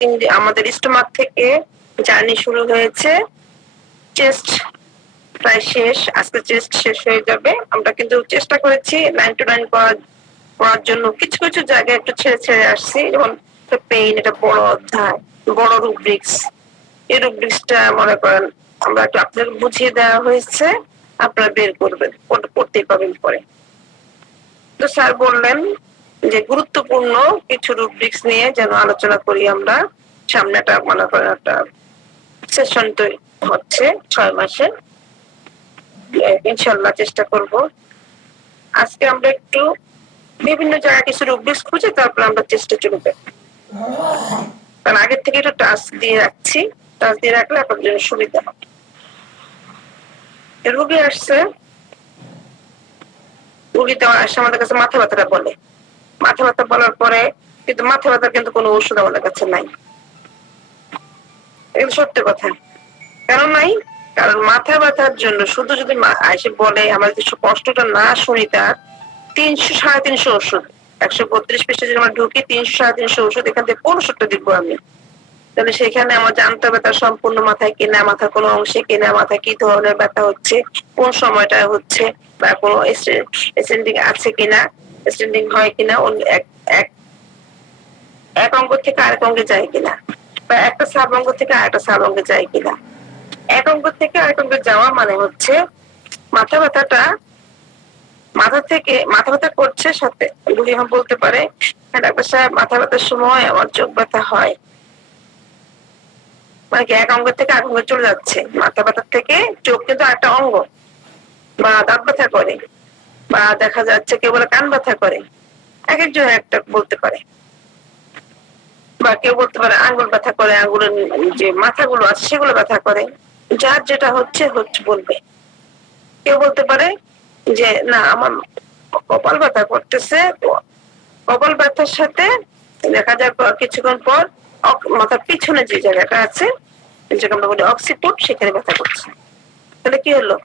আমাদের স্টোমাক থেকে জার্নি শুরু হয়েছে, চেস্ট প্রায় শেষ, আজকে চেস্ট শেষ হয়ে যাবে। আমরা কিন্তু চেষ্টা করেছি 9 to 9 করার জন্য, কিছু কিছু জায়গায় একটু ছেড়ে ছেড়ে আসছি, যেমন পেইন, এটা বড় অধ্যায়, বড় রুব্রিক্স। এই রুব্রিক্সটা মনে করেন আমরা একটু আপনাদের বুঝিয়ে দেওয়া হয়েছে, আপনারা বের করবেন, করতেই পাবেন পরে। তো স্যার বললেন যে গুরুত্বপূর্ণ কিছু রুব্রিক্স নিয়ে যেন আলোচনা করি আমরা। সামনে একটা মনে করেন একটা সেশন তৈরি হচ্ছে 6 মাসে, ইনশাল্লাহ চেষ্টা করব। আজকে আমরা একটু বিভিন্ন জায়গায় কিছু রুব্রিক্স খুঁজে তারপর আমরা চেষ্টা চলে যাব। কারণ আগের থেকে একটু টাস্ক দিয়ে রাখছি, টাস্ক দিয়ে রাখলে আপনার জন্য সুবিধা হবে। রুগী আসছে, রুগী তো আসে আমাদের কাছে মাথা ব্যথাটা বলে, মাথা ব্যথা বলার পরে কিন্তু মাথা ব্যথার কিন্তু কোনো ওষুধ আমাদের কাছে নাই। এটা সত্য কথা। কেন নাই? কারণ মাথা ব্যথার জন্য শুধু যদি এসে বলে আমরা যদি কষ্টটা না শুনি, তার 300-350 ওষুধ, 132 পৃষ্ঠা যদি আমরা ঢুকি, 300-350 ওষুধ, এখান থেকে কোন ওষুধটা দিব আমি? তাহলে সেখানে আমার জানতে হবে তার সম্পূর্ণ মাথায় কিনা, মাথার কোনো অংশে কিনা, মাথায় কি ধরনের ব্যথা হচ্ছে, কোন সময়টা হচ্ছে, বা কোনো এসেন্ডিং আছে কিনা, এসেন্ডিং হয় কিনা, এক অঙ্গ থেকে আরেক অঙ্গে যায় কিনা, বা একটা সাব অঙ্গ থেকে আরেকটা সাব অঙ্গে যায় কিনা। এক অঙ্গ থেকে আরেক অঙ্গে যাওয়া মানে হচ্ছে মাথা ব্যথাটা মাথা থেকে মাথা ব্যথা করছে, সাথে রুগী বলতে পারে ডাক্তার সাহেব মাথা ব্যথার সময় আমার চোখ ব্যথা হয়, মানে এক অঙ্গ থেকে আরেক অঙ্গে চলে যাচ্ছে। মাথা ব্যথা থেকে চোখ কিন্তু একটা অঙ্গ, বা দাঁত ব্যথা করে, বা দেখা যাচ্ছে কেউ বলে কান ব্যথা করে, এক একজন একটা বলতে পারে, বা কেউ বলতে পারে আঙ্গুল ব্যথা করে, আঙ্গুলের যে মাথাগুলো আছে সেগুলো ব্যথা করে। যার যেটা হচ্ছে হচ্ছে বলবে। কেউ বলতে পারে যে না আমার কপাল ব্যথা করতেছে, কপাল ব্যথার সাথে দেখা যায় কিছুক্ষণ পর মাথার পিছনে যে জায়গাটা আছে, যেটা আমরা বলি অক্সিপুট, সেখানে ব্যথা করছে। তাহলে কি হলো?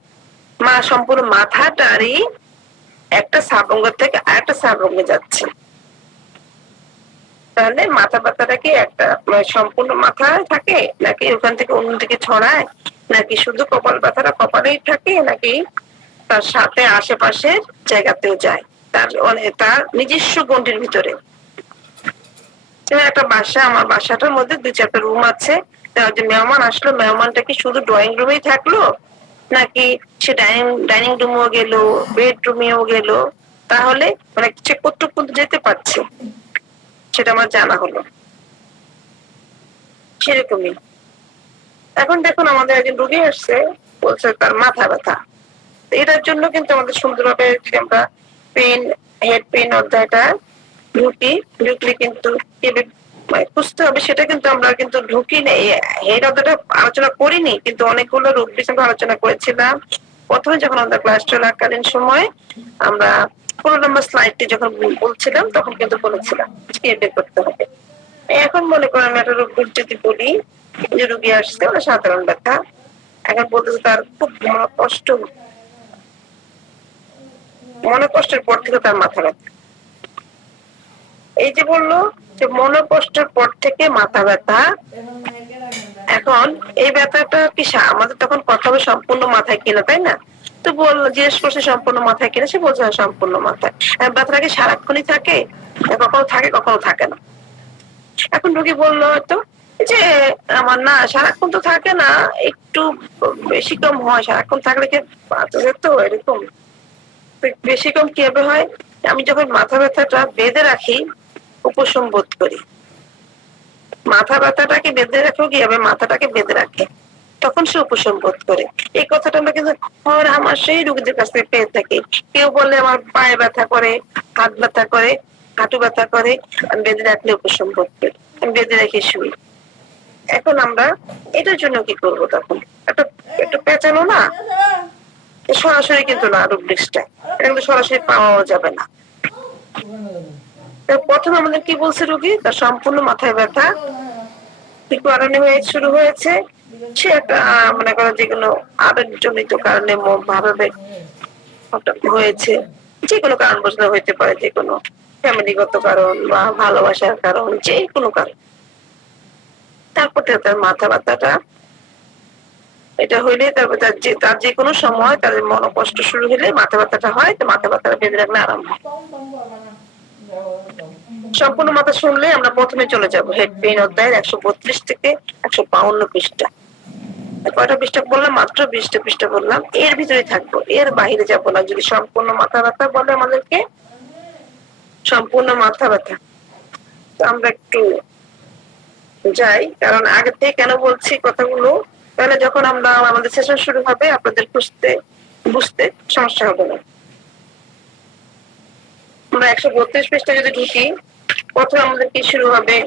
সম্পূর্ণ মাথাটারই একটা সাবঙ্গ থেকে আরেকটা সাবঙ্গে যাচ্ছে। তাহলে মাথা ব্যথাটা কি একটা সম্পূর্ণ মাথায় থাকে, নাকি ওখান থেকে অন্যদিকে ছড়ায়, নাকি শুধু কপাল ব্যথাটা কপালেই থাকে, নাকি তার সাথে আশেপাশের জায়গাতেও যায়, তার নিজস্ব গণ্ডির ভিতরে। একটা বাসা, আমার বাসাটার মধ্যে 2-4টা রুম আছে, যে মেহমান আসলো, মেহমানটা কি শুধু ড্রয়িং রুমেই থাকলো, নাকি সে ডাইনিং রুমেও গেল, বেডরুমেও গেল, তাহলে মানে সে কতটুকু পর্যন্ত যেতে পারছে সেটা আমার জানা হলো। সেরকমই এখন দেখুন আমাদের একজন রোগী আসছে, বলছে তার মাথা ব্যথা। এটার জন্য কিন্তু আমাদের সুন্দরভাবে যদি আমরা পেন, হেড পেন অধ্যায়টা ঢুকলে কিন্তু বুঝতে হবে, সেটা কিন্তু আমরা কিন্তু ঢুকি নেই, হেড অধ্যায়টা আলোচনা করিনি, কিন্তু অনেকগুলো রোগ বিষয়ে আলোচনা করেছিলাম। প্রথমে যখন আমরা ক্লাস চলাকালীন সময় আমরা 15 নম্বর স্লাইডটি যখন বলছিলাম, তখন কিন্তু বলেছিলাম বের করতে হবে। এখন মনে করেন আমি একটা রোগ যদি বলি যে রোগী আসছে, ওটা সাধারণ ব্যথা, এখন বলতেছে তার খুব কষ্ট, মনোকষ্টের পর থেকে তার মাথা ব্যথা। এই যে বললো যে মনোকষ্টের পর থেকে মাথা ব্যথা, এখন এই ব্যথাটা কি আমাদের তখন কথা হবে সম্পূর্ণ মাথায় কিনা, তাই না? তো জিজ্ঞেস করছে সম্পূর্ণ মাথায় কিনা, সে বলছে সম্পূর্ণ মাথায়। ব্যথাটা কি সারাক্ষণই থাকে? কখনো থাকে, কখনো থাকে না। এখন রোগী বললো হয়তো যে আমার না সারাক্ষণ তো থাকে না, একটু বেশি কম হয়, সারাক্ষণ থাকলে কি তো এরকম বেশি কম কিভাবে হয়? আমি যখন মাথা ব্যথাটা বেঁধে রাখি, উপশম বোধ করি। মাথা ব্যথাটাকে বেঁধে রাখো কিভাবে? মাথাটাকে বেঁধে রাখে, তখন সে উপশম বোধ করে। এই কথাটা আমরা কিন্তু আমার সেই রোগীদের কাছ থেকে পেয়ে থাকি। কেউ বলে আমার পায়ে ব্যথা করে, হাত ব্যথা করে, হাঁটু ব্যথা করে, আমি বেঁধে রাখলে উপশম বোধ করি, আমি বেঁধে রেখে শুই। এখন আমরা এটার জন্য কি করবো? তখন একটু পেঁচানো না, সরাসরি কিন্তু না, রুব্রিক্সটা এটা কিন্তু সরাসরি পাওয়া যাবে না। প্রথমে আমাদের কি বলছে রোগী, তার সম্পূর্ণ মাথায় ব্যথা কি কারণে শুরু হয়েছে, সে একটা মনে করো যেগুলো আবেগজনিত কারণে ভাবে হয়েছে, যে কোনো কারণ বসলে হইতে পারে, যে কোনো ফ্যামিলিগত কারণ বা ভালোবাসার কারণ, যে কোনো কারণ। তারপর তার মাথা ব্যথাটা এটা হইলে তারপর তার যে কোনো সময় তার মনোকষ্ট শুরু হলে মাথা ব্যথাটা হয়, তো মাথা ব্যথাটা বেঁধে রাখলে আরাম হয়। সম্পূর্ণ মাথা শুনলে আমরা প্রথমে চলে যাব হেড পেইন অধ্যায়ের 132 থেকে 152 পৃষ্ঠা। কয়টা পৃষ্ঠা বললাম? মাত্র 20টা পৃষ্ঠা বললাম। এর ভিতরে থাকবো, এর বাইরে যাব না। যদি সম্পূর্ণ মাথা ব্যথা বলে আমাদেরকে, সম্পূর্ণ মাথা ব্যথা, তো আমরা একটু যাই, কারণ আগে থেকে কেন বলছি কথাগুলো, তাহলে যখন আমরা আমাদের সেশন শুরু হবে আপনাদের বুঝতে সমস্যা হবে না। আমরা 132 পৃষ্ঠা যদি ঢুকি, প্রথমে আমাদের কি শুরু হবে?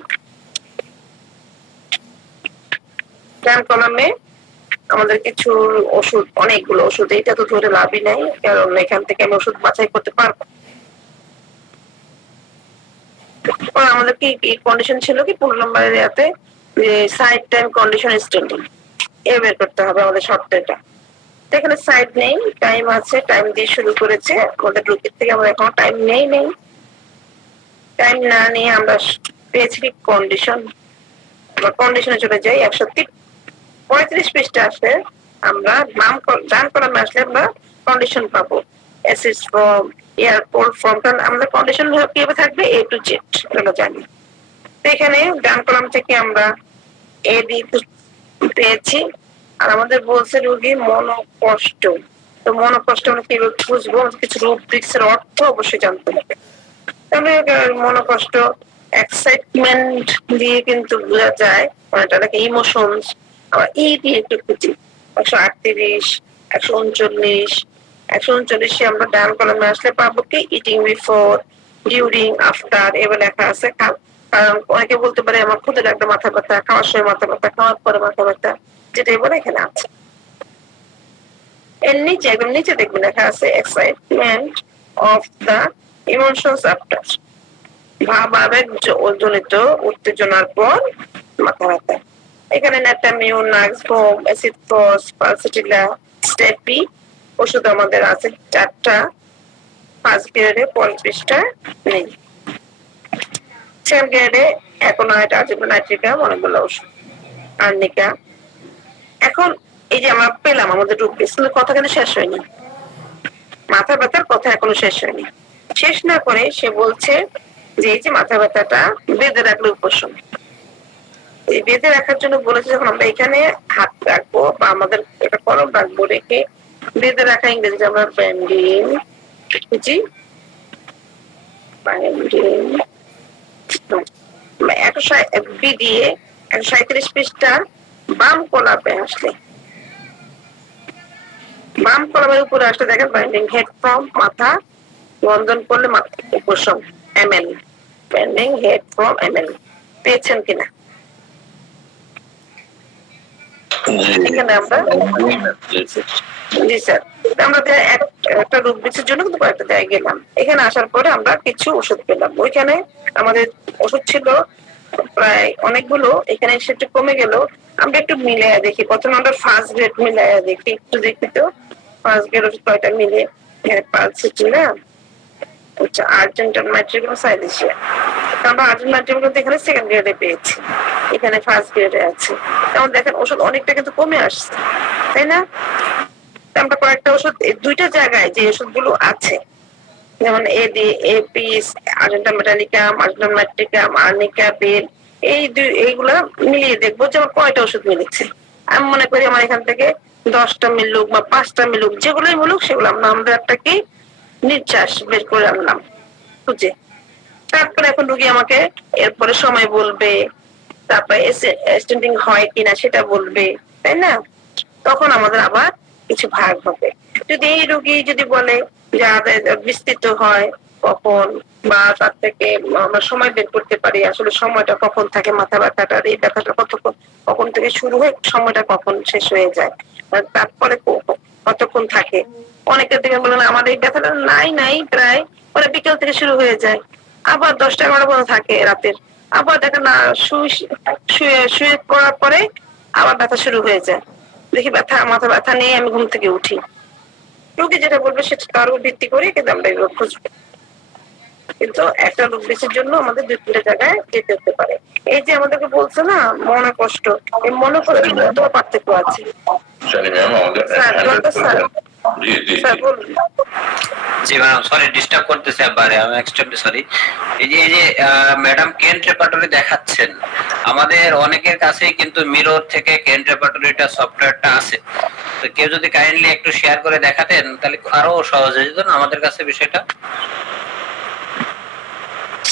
ডান কলামে আমাদের কিছু ওষুধ, অনেকগুলো ওষুধ, এটা তো ধরে লাভই নাই, কারণ এখান থেকে আমি ওষুধ বাছাই করতে পারবো। আমাদের কি কন্ডিশন ছিল কি 15 নম্বরের ইয়াতে, যে সাইড টাইম কন্ডিশন স্ট্যান্ডিং, এ বের করতে হবে আমাদের শর্ত এটা। এখানে সাইড নেই, টাইম আছে, টাইম দিয়ে শুরু করেছে আমাদের রুটিন থেকে। আমরা এখন টাইম নেই, টাইম না নিয়ে আমরা পেয়েছি কন্ডিশন। আমরা কন্ডিশনে চলে যাই। 135 পৃষ্ঠা আসলে আমরা ডান কলামে আসলে আমরা কন্ডিশন পাবো। অ্যাসিড ফর্ম, এয়ারপোর্ট ফর্ম, কারণ আমাদের কন্ডিশন কিভাবে থাকবে? A to Z আমরা জানি। তো এখানে ডান কলাম থেকে আমরা A B পেয়েছি। আর আমাদের বলছে রোগী মনোকষ্ট। তো মনোকষ্ট আমরা কিভাবে বুঝবো? কিছু রুব্রিক্সের অর্থ অবশ্যই জানতে হবে। তাহলে মনোকষ্ট এক্সাইটমেন্ট দিয়ে কিন্তু বোঝা যায়, এটাকে ইমোশনস। আবার ই দিয়ে একটু খুঁজি, 138, 139, 139 আমরা ডান কলামে আসলে পাবো কি? ইটিং বিফোর, ডিউরিং, আফটার, এবার লেখা আছে। কারণ অনেকে বলতে পারে আমার ক্ষুদে লাগবে মাথা ব্যথা, খাওয়ার সময় মাথা ব্যথা, খাওয়ার পরে মাথা ব্যথা, যেটাই বলে এখানে আছে। এর নিচে, একদম নিচে দেখবেন লেখা আছে excitement of the emotions after, ভাব আবেগ জনিত উত্তেজনার পর মাথা ব্যথা। এখানে ন্যাটামিউন, নাক্সভোম, অ্যাসিডফস, পালসিটিলা, স্টেপি ওষুধ আমাদের আছে 4টা। 5 গ্রেডে 35টা নেই। 6 গ্রেডে অ্যাকোনাইট, আর্জিনোনাইট্রিকাম, অনেকগুলো ওষুধ, আর্নিকা। এখন এই যে আমরা পেলাম আমাদের রূপে, কথা কিন্তু শেষ হয়নি। মাথা ব্যথার কথা এখনো শেষ হয়নি। শেষ না করে সে বলছে যে এই যে মাথা ব্যথাটা বেঁধে রাখলে উপশম। এই বেঁধে রাখার জন্য বলেছে, যখন আমরা এখানে হাত রাখবো বা আমাদের একটা কলম রাখবো, রেখে বেঁধে রাখা ইংরেজিতে আমরা ব্যান্ডিং, জি ব্যান্ডিং, বি দিয়ে 137 পৃষ্ঠা বাম কলামে আসলে, বাম কলামের উপরে আসলে দেখেন বাইন্ডিং হেড ফ্রম, মাথা বন্ধন করলে মাথা উপশম, ML, binding head from ML. পেয়েছেন কিনা? এখানে আমরা, জি স্যার, আমরা একটা রোগ বিচ্ছের জন্য কিন্তু কয়েকটা জায়গায় গেলাম। এখানে আসার পরে আমরা কিছু ওষুধ পেলাম। ওইখানে আমাদের ওষুধ ছিল প্রায় অনেকগুলো, এখানে সেটা কমে গেল। আমরা একটু মিলাইয়া দেখি, প্রথমে আমরা ফার্স্ট গ্রেড মিলাইয়া দেখি, একটু দেখি তো ফার্স্ট গ্রেড ওষুধ কয়টা মিলে। এখানে পালসিটিলা, আচ্ছা, আর্জেন্টাইন ম্যাট্রিকুলাম, সাইলেশিয়া। আমরা আর্জেন্টাইন ম্যাট্রিকুলাম এখানে সেকেন্ড গ্রেডে পেয়েছি, এখানে ফার্স্ট গ্রেডে আছে। যেমন দেখেন ওষুধ অনেকটা কিন্তু কমে আসছে, তাই না? আমরা কয়েকটা ওষুধ, 2টা জায়গায় যে ওষুধগুলো আছে, যেমন এপিস, আর্জেন্টাইন মেটালিকাম, আর্জেন্টাইন ম্যাট্রিকাম, আর্নিকা, বেল, এইগুলা মিলিয়ে দেখবো যে আমার কয়টা ওষুধ মিলেছে। আমি মনে করি আমার এখান থেকে 10টা মিলুক বা 5টা মিলুক, যেগুলোই মিলুক সেগুলো আমরা একটা কি নির্যাস বের করে আনলাম খুঁজে। তারপরে এখন রুগী আমাকে এরপরে সময় বলবে, তারপরে স্টেন্ডিং হয় কিনা সেটা বলবে, তাই না? তখন আমাদের আবার কিছু ভাগ হবে। যদি এই রোগী যদি বলে যে বিস্তৃত হয় কখন, বা তার থেকে আমরা সময় বের করতে পারি, আসলে সময়টা কখন থাকে, মাথা ব্যথাটার এই ব্যথাটা কখন থেকে শুরু হয়, সময়টা কখন শেষ হয়ে যায়, তারপরে কতক্ষণ থাকে। অনেকের দিকে বলেন আমার এই ব্যথাটা নাই প্রায় পরে বিকেল থেকে শুরু হয়ে যায়, আবার 10টা-11টা পর্যন্ত থাকে রাতের, আবার দেখেন না শুয়ে পড়ার পরে আবার ব্যথা শুরু হয়ে যায়। দেখি মাথা ব্যথা নিয়ে আমি ঘুম থেকে উঠি। রোগী যেটা বলবে সেটা তার উপর ভিত্তি করে কিন্তু আমরা এগুলো খুঁজবো। কিন্তু একটা রুব্রিক্সের জন্য আমাদের 2-3টা জায়গায় যেতে হতে পারে। এই যে আমাদেরকে বলছে না মনে কষ্ট, এই মনে কষ্টের মধ্যেও পার্থক্য আছে। স্যার স্যার বলুন। জি ম্যাডাম, সরি ডিস্টার্ব করতেছি একবারে, আমি এক্সট্রিমলি সরি। এই যে ম্যাডাম কেন্ট রেপার্টরি দেখাচ্ছেন, আমাদের অনেকের কাছেই কিন্তু মিরর থেকে কেন্ট রেপার্টরিটা সফটওয়্যারটা আছে। তো কেউ যদি কাইন্ডলি একটু শেয়ার করে দেখাতেন তাহলে আরো সহজ হয়ে যেত না আমাদের কাছে বিষয়টা।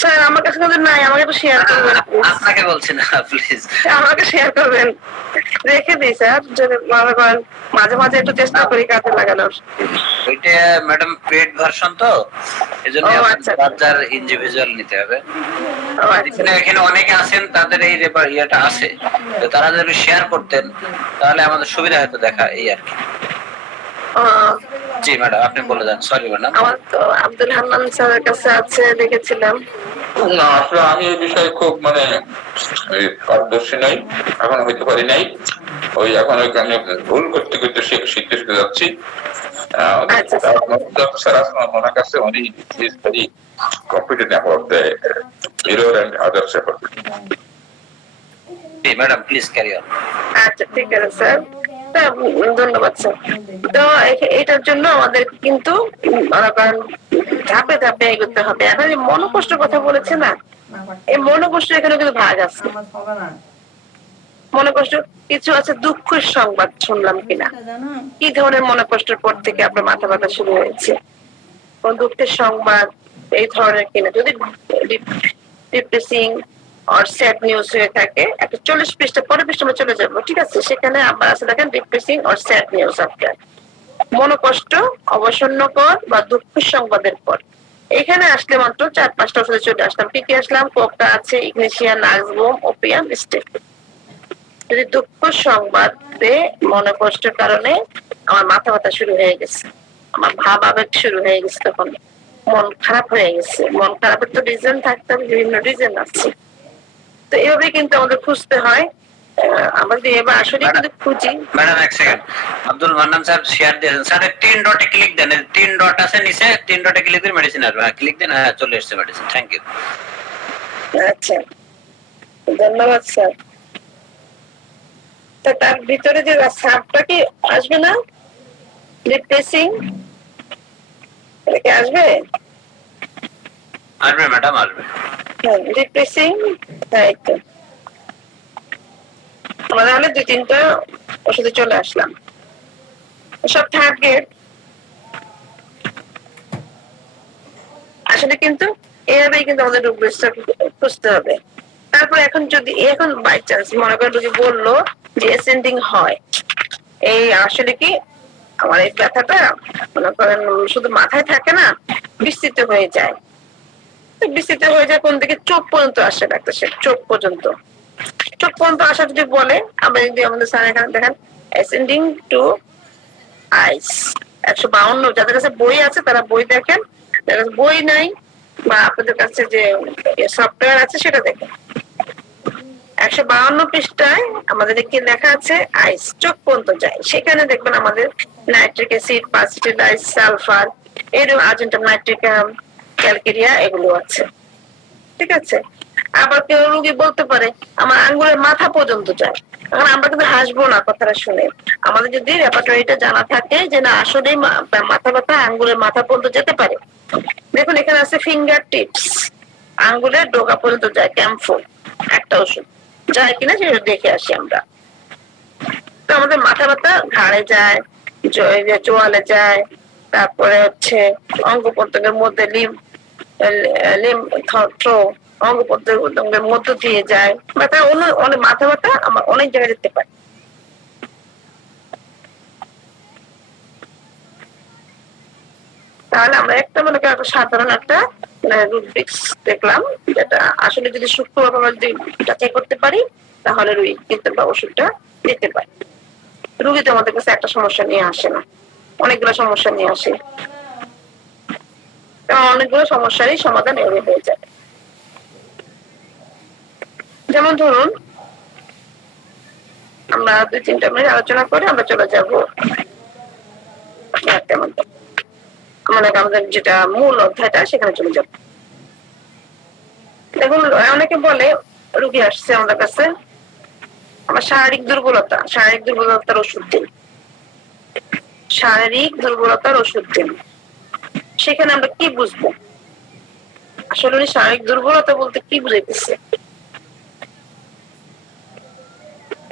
স্যার আমার কাছে কিন্তু নাই, আমাকে একটু শেয়ার করবেন। আপনাকে বলছি না, প্লিজ আমাকে শেয়ার করবেন, রেখে দিই স্যার, যদি মনে করেন মাঝে মাঝে একটু চেষ্টা করি কাজে লাগানোর। ওইটা ম্যাডাম পেড ভার্সন তো, এজন্য আপনার ইন্ডিভিজুয়াল নিতে হবে। এখানে অনেকে আছেন তাদের এই ইয়েটা আছে, তো তারা যদি শেয়ার করতেন তাহলে আমাদের সুবিধা হতো দেখা, এই আর কি। জি ম্যাডাম, আপনি বলে দেন। Sorry madam. আমার তো আব্দুল হান্নান স্যারের কাছে আছে, দেখেছিলাম। না আসলে আমি এই বিষয়ে খুব পারদর্শী নাই, এখন হইতে পারি নাই। এখন ওইখানে ভুল করতে করতে শিখতে শিখতে যাচ্ছি। স্যার আসলে ওনার কাছে উনি is very competent about the mirror and others about. Madam please carry on. আচ্ছা ঠিক আছে স্যার, ধন্যবাদ স্যার। তো এটার জন্য আমাদের কিন্তু ধাপে ধাপে এগোতে হবে। এখন এই মনোকষ্টের কথা বলেছে না, এই মনোকষ্ট এখানে কিন্তু ভাগ আছে। মনোকষ্ট কিছু আছে, দুঃখের সংবাদ শুনলাম কিনা, কি ধরনের মনোকষ্টের পর থেকে আপনার মাথা ব্যথা শুরু হয়েছে, কোন দুঃখের সংবাদ এই ধরনের কিনা। যদি ডিপ্রেসিং আর স্যাড নিউজ হয়ে থাকে, একটা 40 পৃষ্ঠা পরের পৃষ্ঠা আমরা চলে যাবো, ঠিক আছে? সেখানে আবার আছে দেখেন ডিপ্রেসিং আর স্যাড নিউজ আপনার মনোকষ্ট, অবসন্নকর বা দুঃখের সংবাদের পর। এখানে আসলে মাত্র 4-5টা ওষুধে চলে আসলাম। কি কি আসলাম? কোকটা আছে, ইগনেশিয়া, নাক্সবোম, ওপিয়াম, স্টেপ। যদি দুঃখ সংবাদে মনোকষ্টের কারণে আমার মাথা ব্যথা শুরু হয়ে গেছে, আমার ভাব আবেগ শুরু হয়ে গেছে, তখন মন খারাপ হয়ে গেছে। মন খারাপের তো রিজন থাকতে হবে, বিভিন্ন রিজন আছে। তো এভাবে কিন্তু আমাদের খুঁজতে হয়। আমাদের এবার আসলে কিন্তু খুঁজি। ম্যাডাম এক second, Abdul Mannan sir share দিয়েছেন। স্যার 3 ডটে ক্লিক দেন, 3 ডট আছে নিচে, 3 ডটে ক্লিক দিন, মেডিসিন আসবে। হ্যাঁ ক্লিক দেন, হ্যাঁ চলে এসেছে মেডিসিন। Thank you. আচ্ছা ধন্যবাদ স্যার। তো তার ভিতরে যে সাবটা কি আসবে না, ডিপ্রেসিং, এটা কি আসবে? আসবে ম্যাডাম, আসবে। হ্যাঁ ডিপ্রেসিং, তাই তো। আমরা তাহলে 2-3টা ওষুধে চলে আসলাম, সব টার্গেট। আসলে কিন্তু এভাবেই কিন্তু আমাদের রোগ খুঁজতে হবে। তারপর এখন যদি বাই চান্স মনে করেন রোগী বললো যে অ্যাসেন্ডিং হয়, এই আসলে কি আমার এই ব্যথাটা মনে করেন শুধু মাথায় থাকে না, বিস্তৃত হয়ে যায়। বিস্তৃত হয়ে যায় কোন দিকে? চোখ পর্যন্ত আসে ডাক্তার সাহেব, চোখ পর্যন্ত। চোখ পর্যন্ত আসা যদি বলে, আমরা যদি আমাদের স্যার এখানে দেখেন অ্যাসেন্ডিং টু আইস, 152। যাদের কাছে বই আছে তারা বই দেখেন, যাদের কাছে বই নাই বা আপনাদের কাছে যে সফটওয়্যার আছে সেটা দেখেন। 152 পৃষ্ঠায় আমাদের কি লেখা আছে? আইস, চোখ পর্যন্ত যায়। সেখানে দেখবেন আমাদের নাইট্রিক অ্যাসিড, পাসিটিলাইজ, সালফার, এরকম আর্জেন্টাম নাইট্রিকাম, ক্যালকেরিয়া, এগুলো আছে, ঠিক আছে? আবার কেউ রোগী বলতে পারে আমার আঙ্গুলের মাথা পর্যন্ত যায়। এখন আমরা কিন্তু হাসবো না কথাটা শুনে। আমাদের যদি রেপার্টরিটা জানা থাকে যে না আসলে মাথা ব্যথা আঙ্গুলের মাথা পর্যন্ত যেতে পারে। দেখুন এখানে আছে ফিঙ্গার টিপস, আঙ্গুলের ডোগা পর্যন্ত যায়, ক্যাম্ফোর একটা ওষুধ যায় কিনা সেটা দেখে আসি আমরা। তো আমাদের মাথা ব্যথা ঘাড়ে যায়, চোয়ালে যায়, তারপরে হচ্ছে অঙ্গ প্রত্যঙ্গের মধ্যে অঙ্গ প্রত্যঙ্গের মধ্য দিয়ে যায়। ব্যথা অনেক মাথা ব্যথা আমার অনেক জায়গায় যেতে পারে। তাহলে আমরা একটা মনে করি একটা সাধারণ একটা রুব্রিক্স দেখলাম, যেটা আসলে যদি সূক্ষ্মভাবে আমরা যদি যাচাই করতে পারি তাহলে রুগী কিন্তু ওষুধটা দিতে পারি। রুগী তো আমাদের কাছে একটা সমস্যা নিয়ে আসে না, অনেকগুলো সমস্যা নিয়ে আসে, অনেকগুলো সমস্যারই সমাধান এভাবে হয়ে যাবে। যেমন ধরুন আমরা 2-3টা মিনিট আলোচনা করে আমরা চলে যাবো মানে আমাদের যেটা মূল অধ্যায়টা সেখানে চলে যাবো। দেখুন অনেকে বলে রুগী আসছে আমাদের কাছে, আমার শারীরিক দুর্বলতার ওষুধ দিন, শারীরিক দুর্বলতার ওষুধ দিন। সেখানে আমরা কি বুঝবো আসলে উনি শারীরিক দুর্বলতা বলতে কি বুঝাইতেছে,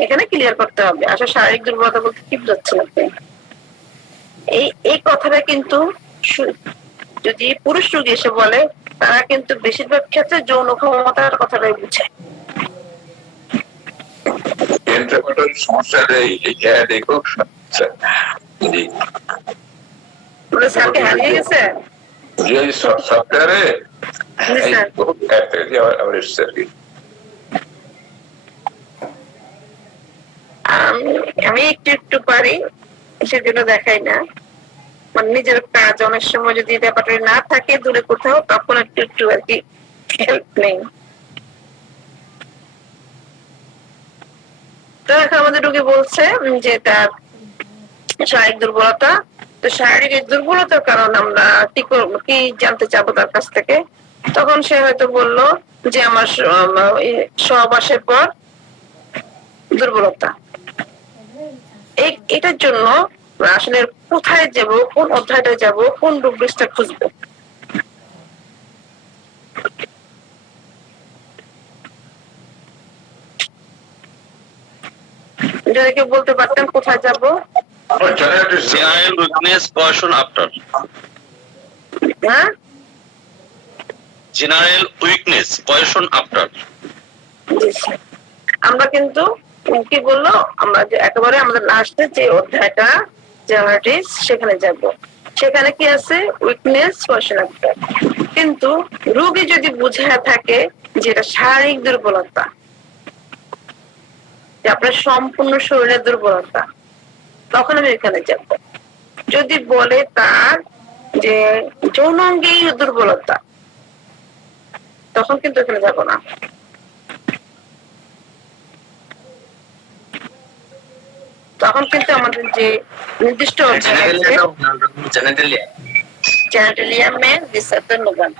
এখানে ক্লিয়ার করতে হবে আসলে শারীরিক দুর্বলতা বলতে কি বুঝাচ্ছেন আপনি। এই কথাটা কিন্তু যদি পুরুষ রোগী এসে বলে, তারা কিন্তু বেশিরভাগ ক্ষেত্রে যৌন ক্ষমতার কথাটাই বুঝে। সমস্যাটা দেখো জি স্যারকে হারিয়ে গেছে। সফটওয়্যারে জি স্যার। আবার এসছে আর কি। আমি একটু একটু পারি, সেজন্য দেখাই না, মানে নিজের কাজ অনেক সময় যদি ব্যাপারটা না থাকে দূরে কোথাও, তখন একটু একটু আর কি হেল্প নেই। তো এখন আমাদের রোগী বলছে যে তার শারীরিক দুর্বলতা, তো শারীরিক দুর্বলতার কারণ আমরা কি জানতে চাবো তার কাছ থেকে। তখন সে হয়তো বললো যে আমার সহবাসের পর দুর্বলতা। এটার জন্য আসলে কোথায় যাব, কোন অধ্যায়টা যাব, কোন রুব্রিক্সটা খুঁজবো। যদি কেউ বলতে পারতেন কোথায় যাব। General weakness portion after. হ্যাঁ, General weakness portion after. জি স্যার। আমরা কিন্তু কি বললো, আমরা যে একেবারে আমাদের লাস্টে যে অধ্যায়টা জেনারেটিস, সেখানে যাব। সেখানে কি আছে, উইকনেস পোরশন আফটার। কিন্তু রোগী যদি বুঝে থাকে যে এটা শারীরিক দুর্বলতা, যে আপনার সম্পূর্ণ শরীরের দুর্বলতা, তখন আমি এখানে যাব। যদি বলে তার যে যৌনাঙ্গেই দুর্বলতা, তখন কিন্তু এখানে যাব না। তখন কিন্তু আমাদের যে নির্দিষ্ট genitalia male disadvantage,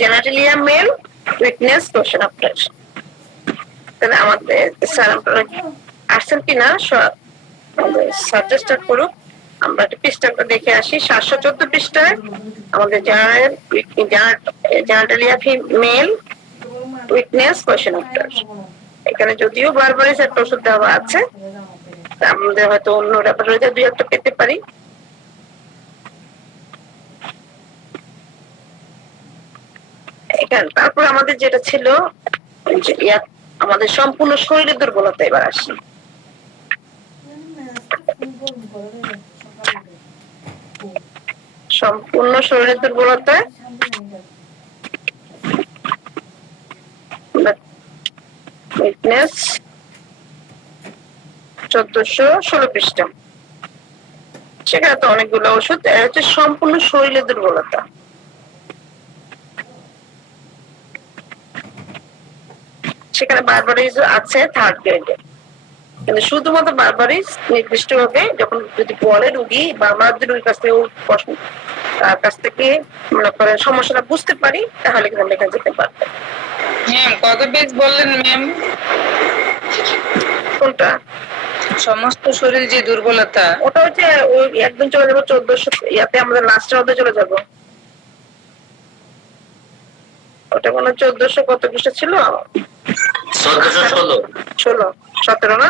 genitalia male weakness question after. তাহলে আমাদের স্যার আপনারা আসছেন কিনা সাজেস্ট করুক। আমরা একটা পৃষ্ঠাটা দেখে আসি, 714 পৃষ্ঠায় আমাদের জেনারেলিয়া মেল উইকনেস কোশ্চেন আফটার। এখানে যদিও বারবারই একটা ওষুধ দেওয়া আছে, আমাদের হয়তো অন্য রেপার্টরিতে দুই একটা পেতে পারি। এখানে তারপর আমাদের যেটা ছিল আমাদের সম্পূর্ণ শরীরের দুর্বলতা। এবার আসি সম্পূর্ণ শরীরের দুর্বলতা। উইকনেস 1416 পৃষ্ঠা। সেখানে তো অনেকগুলো ওষুধ, হচ্ছে সম্পূর্ণ শরীরের দুর্বলতা। সেখানে বারবারিজ আছে থার্ড গ্রেডে, কিন্তু শুধুমাত্র বারবারিজ নির্দিষ্ট ভাবে যখন যদি বলে রুগী বা আমাদের রুগীর কাছ থেকে প্রশ্ন, তার কাছ থেকে মনে করেন সমস্যাটা বুঝতে পারি, তাহলে কিন্তু লেখা যেতে পারবে। ম্যাম কত পেজ বললেন ম্যাম? কোনটা? সমস্ত শরীর যে দুর্বলতা, ওটা হচ্ছে ওই একদম চলে যাবো 1400 ইয়াতে, আমাদের লাস্টের মধ্যে চলে যাব। ওটা কোনো 1400 কত পৃষ্ঠা ছিল, 16 17 না,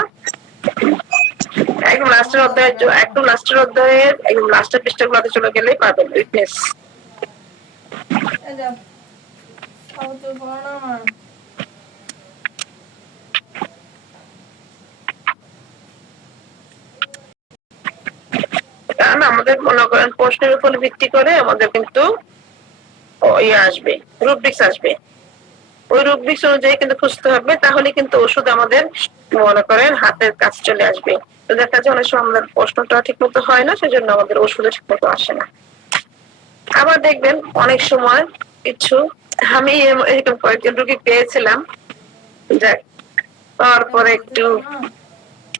একদম লাস্টের অধ্যায়, একদম লাস্টের অধ্যায়ের একদম লাস্টের পৃষ্ঠাগুলোতে চলে গেলেই পাবেন উইকনেস। কারণ আমাদের মনে করেন প্রশ্নের উপর ভিত্তি করে আমাদের কিন্তু আসবে, রুব্রিক্স আসবে। ওই রুব্রিক্স অনুযায়ী কিন্তু খুঁজতে হবে, তাহলে কিন্তু ওষুধ আমাদের মনে করেন হাতের কাছে চলে আসবে। তো দেখা যাচ্ছে অনেক সময় আমাদের প্রশ্নটা ঠিক মতো হয় না, সেজন্য আমাদের ওষুধও ঠিক মতো আসে না। আবার দেখবেন অনেক সময় কিছু, আমি এরকম কয়েকজন রুগী পেয়েছিলাম, যাক তারপরে একটু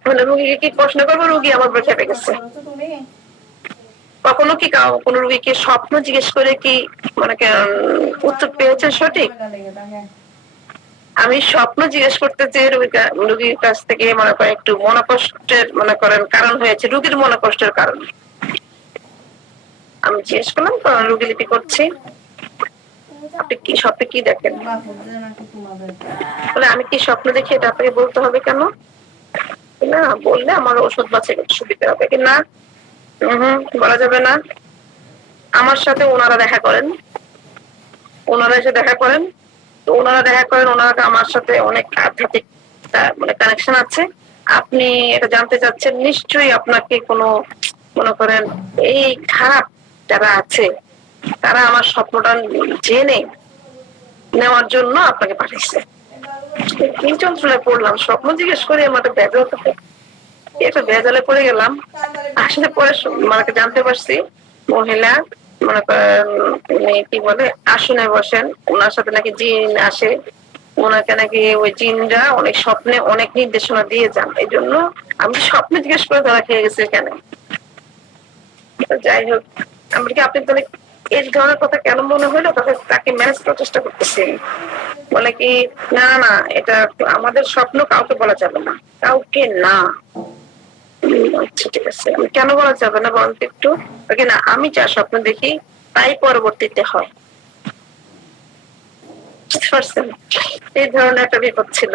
মানে রুগীকে কি প্রশ্ন করবো, রুগী আমার উপর খেপে গেছে। কখনো কি কোনো রোগীকে স্বপ্ন জিজ্ঞেস করে কি মানে উত্তর পেয়েছেন সঠিক? আমি স্বপ্ন জিজ্ঞেস করতে যে রোগীর কাছ থেকে মনে করেন একটু মনোকষ্টের মনে করেন কারণ হয়েছে, রোগীর মনোকষ্টের কারণ আমি জিজ্ঞেস করলাম, রোগী লিপি করছি, আপনি কি স্বপ্নে কি দেখেন? বলে আমি কি স্বপ্ন দেখি এটা আপনাকে বলতে হবে কেন? না বললে আমার ওষুধ বাছাই করতে সুবিধা হবে কি না? বলা যাবে না। আমার সাথে ওনারা দেখা করেন, ওনারা এসে দেখা করেন, তো ওনারা দেখা করেন, ওনারা আমার সাথে অনেক আধ্যাত্মিক মানে কানেকশন আছে। আপনি এটা জানতে চাচ্ছেন, নিশ্চয়ই আপনাকে কোনো মনে করেন এই খারাপ যারা আছে তারা আমার স্বপ্নটা জেনে নেওয়ার জন্য আপনাকে পাঠিয়েছে। কি যন্ত্রণায় পড়লাম, স্বপ্ন জিজ্ঞেস করে আমার বেজাল, এটা বেজালে পড়ে গেলাম। আসলে পরে মানে জানতে পারছি মহিলা মনে করেন উনি কি বলে আসনে বসেন, ওনার সাথে নাকি জিন আসে, ওনাকে নাকি ওই জিনরা অনেক স্বপ্নে অনেক নির্দেশনা দিয়ে যান। এই জন্য আমি স্বপ্নে জিজ্ঞেস করে ধরা খেয়ে গেছি কেন। যাই হোক, আমি কি আপনি তাহলে এই ধরনের কথা কেন মনে হইলো, তাকে ম্যানেজ করার চেষ্টা করতেছি। বলে কি না না, এটা আমাদের স্বপ্ন কাউকে বলা যাবে না, কাউকে না। আচ্ছা ঠিক আছে, কেন বলা যাবে না বলতে একটু? না আমি যা স্বপ্ন দেখি তাই পরবর্তীতে হয়, বুঝতে পারছেন? এই ধরনের একটা বিপদ ছিল।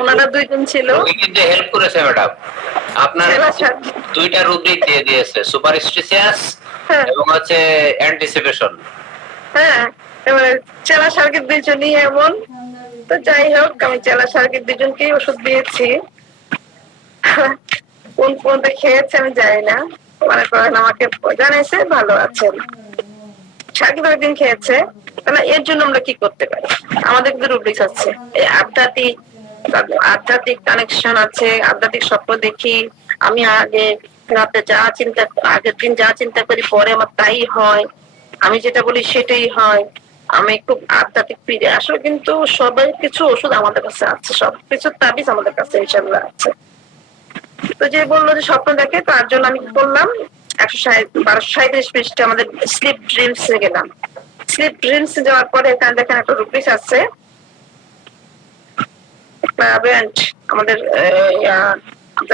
ওনারা দুইজন ছিল, কিন্তু হেল্প করেছে ম্যাডাম, আপনার দুইটা রুব্রিক দিয়ে দিয়েছে, সুপারস্টিশিয়াস এবং হচ্ছে অ্যান্টিসিপেশন। হ্যাঁ, এবারে চেলা সার্কিট দুইজনই এমন। তো যাই হোক, আমি চেলা সার্কিট দুইজনকেই ওষুধ দিয়েছি। কোন পর্যন্ত খেয়েছে আমি জানি না, মনে করেন আমাকে জানাইছে ভালো আছেন, সার্কিট একদিন খেয়েছে। তাহলে এর জন্য আমরা কি করতে পারি? আমাদের কিন্তু রুব্রিক্স আছে, এই আধ্যাত্মিক কানেকশন আছে, আধ্যাত্মিক স্বপ্ন দেখি। আমি আগে রাতে যা চিন্তা, আগের দিন যা চিন্তা করি পরে আমার তাই হয়, আমি যেটা বলি সেটাই হয়। আমি খুব আধ্যাত্মিক ফিরে আসলে কিন্তু সবাই কিছু ওষুধ আমাদের কাছে আছে, সবকিছু তাবিজ আমাদের কাছে ইনশাআল্লাহ আছে। তো যে বললো যে স্বপ্ন দেখে, তার জন্য আমি কি করলাম, 1237 পৃষ্ঠে আমাদের স্লিপ ড্রিমস এ গেলাম। স্লিপ ড্রিমস যাওয়ার পরে এখানে দেখেন একটা রুব্রিক্স আছে, আমাদের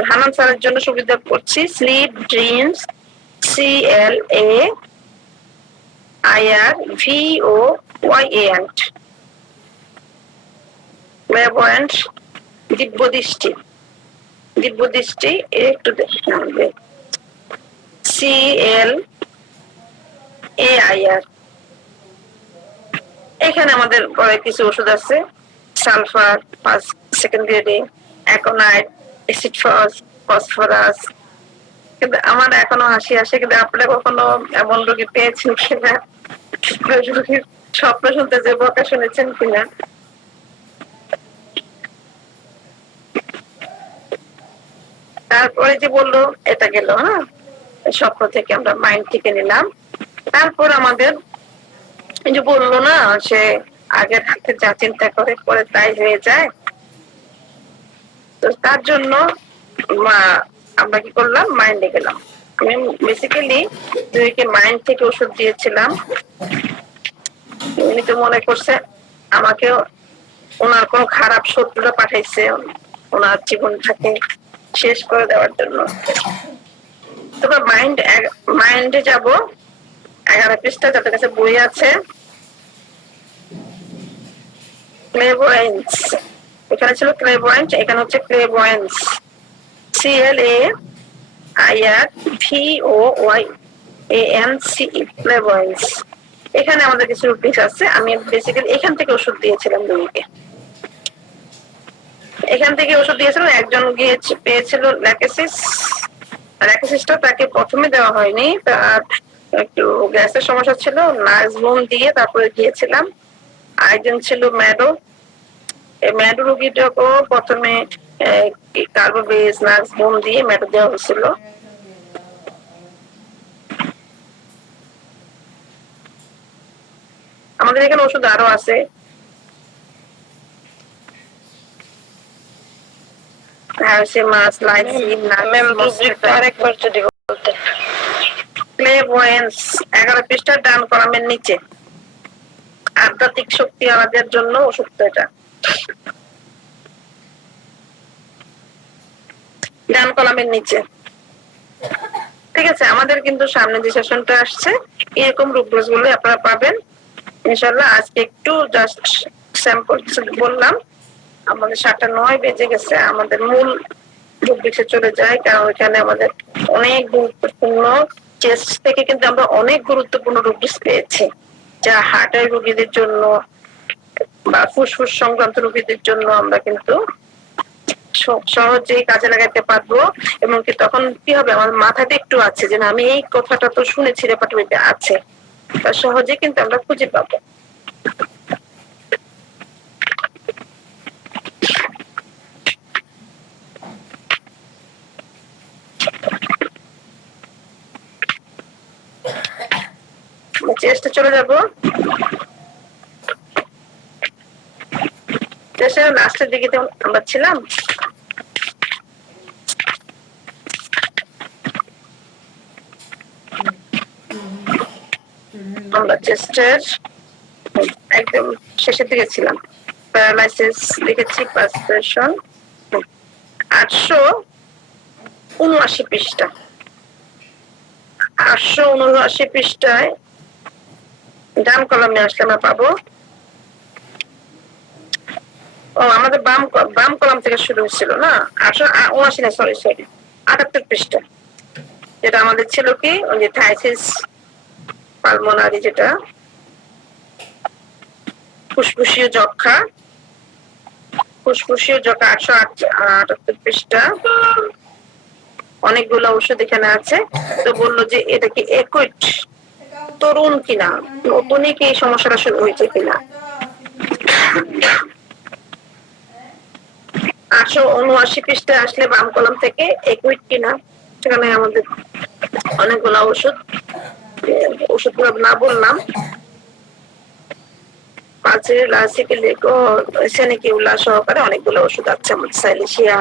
হানান স্যারের জন্য সুবিধা করছি। স্লিপ ড্রিমস, CLAIRVOYANT, ক্লেয়ারভয়েন্ট, দিব্যদৃষ্টি, দিব্যদৃষ্টি একটু দেখবে, CLAIR। এখানে আমাদের কিছু ওষুধ আছে, সালফার ফার্স্ট সেকেন্ড গ্রেডে, অ্যাকোনাইট, অ্যাসিড ফসফরাস। কিন্তু আমার এখনো হাসি আসে, কিন্তু আপনারা কখনো এমন রোগী পেয়েছেন কিনা, রোগীর স্বপ্ন শুনতে যে বকা শুনেছেন কিনা? তারপরে যে বললো এটা গেল, হ্যাঁ স্বপ্ন থেকে আমরা মাইন্ড থেকে নিলাম। তারপর আমাদের যে বললো না, সে আগের হাতে যা চিন্তা করে পরে তাই হয়ে যায়। তো তার জন্য আমরা কি করলাম, মাইন্ডে গেলাম। আমি বেসিক্যালি দুইকে মাইন্ড থেকে ওষুধ দিয়েছিলাম। উনি তো মনে করছে আমাকে ওনার কোন খারাপ শত্রুরা পাঠাইছে ওনার জীবনটাকে শেষ করে দেওয়ার জন্য। তবে মাইন্ডে যাব, 11 পৃষ্ঠা, যাদের কাছে বই আছে, ক্লেভয়েন্স, এখানে ছিল ক্লেভয়েন্ট, এখানে হচ্ছে ক্লেভয়েন্স, CLAIRVOYANC, ক্লেভয়েন্স। এখানে আমাদের কিছু রুটিন আছে, আমি বেসিক্যালি এখান থেকে ওষুধ দিয়েছিলাম রোগীকে। এখান থেকে ওষুধ দিয়েছিলাম, একজন গিয়ে পেয়েছিল ল্যাকেসিসটা তাকে প্রথমে দেওয়া হয়নি, তার একটু গ্যাসের সমস্যা ছিল, নাক্সবুম দিয়ে তারপরে দিয়েছিলাম। আরেকজন ছিল ম্যাডো, এই ম্যাডো রোগীটাকেও প্রথমে কার্বোবেজ নাক্সবুম দিয়ে ম্যাডো দেওয়া হয়েছিল। আমাদের এখানে ওষুধ আরো আছে, মাছ লাইসিন, আরেকবার যদি বলতেন। ক্লেভয়েন্স 11 পৃষ্ঠার ডান কলামের নিচে, আধ্যাত্মিক শক্তি আমাদের জন্য ওষুধ। এটা ডান কলামের নিচে, ঠিক আছে। আমাদের কিন্তু সামনে যে সেশনটা আসছে এরকম রুব্রিক্স গুলো আপনারা পাবেন ইনশাআল্লাহ। আজকে একটু জাস্ট স্যাম্পল বললাম, আমাদের 7:09 বেজে গেছে, আমাদের মূল রুব্রিক্সে চলে যায়, কারণ ওইখানে আমাদের অনেক গুরুত্বপূর্ণ চেস্ট থেকে কিন্তু আমরা অনেক গুরুত্বপূর্ণ রুব্রিক্স পেয়েছি, যা হার্টের রোগীদের জন্য বা ফুসফুস সংক্রান্ত রোগীদের জন্য আমরা কিন্তু সহজেই কাজে লাগাতে পারবো। এবং কি তখন কি হবে, আমার মাথাতে একটু আছে যে আমি এই কথাটা তো শুনেছি রেপার্টরিতে আছে, তা সহজে কিন্তু আমরা খুঁজে পাবো। চেষ্টা চলে যাবো, চেষ্টা লাস্টের দিকে তো আমরা ছিলাম। আমরা চেস্টের একদম শেষের দিকে ছিলাম, প্যারালাইসিস লিখেছি, পাসপেশন 879 পৃষ্ঠা। 879 পৃষ্ঠায় ডান কলামে আসলে আমরা পাবো, ও আমাদের বাম কলাম থেকে শুরু হচ্ছিল না, 879 না, সরি 78 পৃষ্ঠা, যেটা আমাদের ছিল কি ওই যে থাইসিস পালমোনারি, যেটা ফুসফুসীয় যক্ষা। 878 পৃষ্ঠা, অনেকগুলো ঔষধ এখানে আছে। তো বললো যে এটা কি একুইট, তরুণ কিনা, নতুনই কি এই সমস্যাটা শুরু হয়েছে কিনা। 879 পৃষ্ঠায় আসলে বাম কলাম থেকে একুইট কিনা, সেখানে আমাদের অনেকগুলো ওষুধগুলো না বললাম, সহকারে অনেকগুলো ওষুধ আছে আমাদের, সাইলেশিয়া।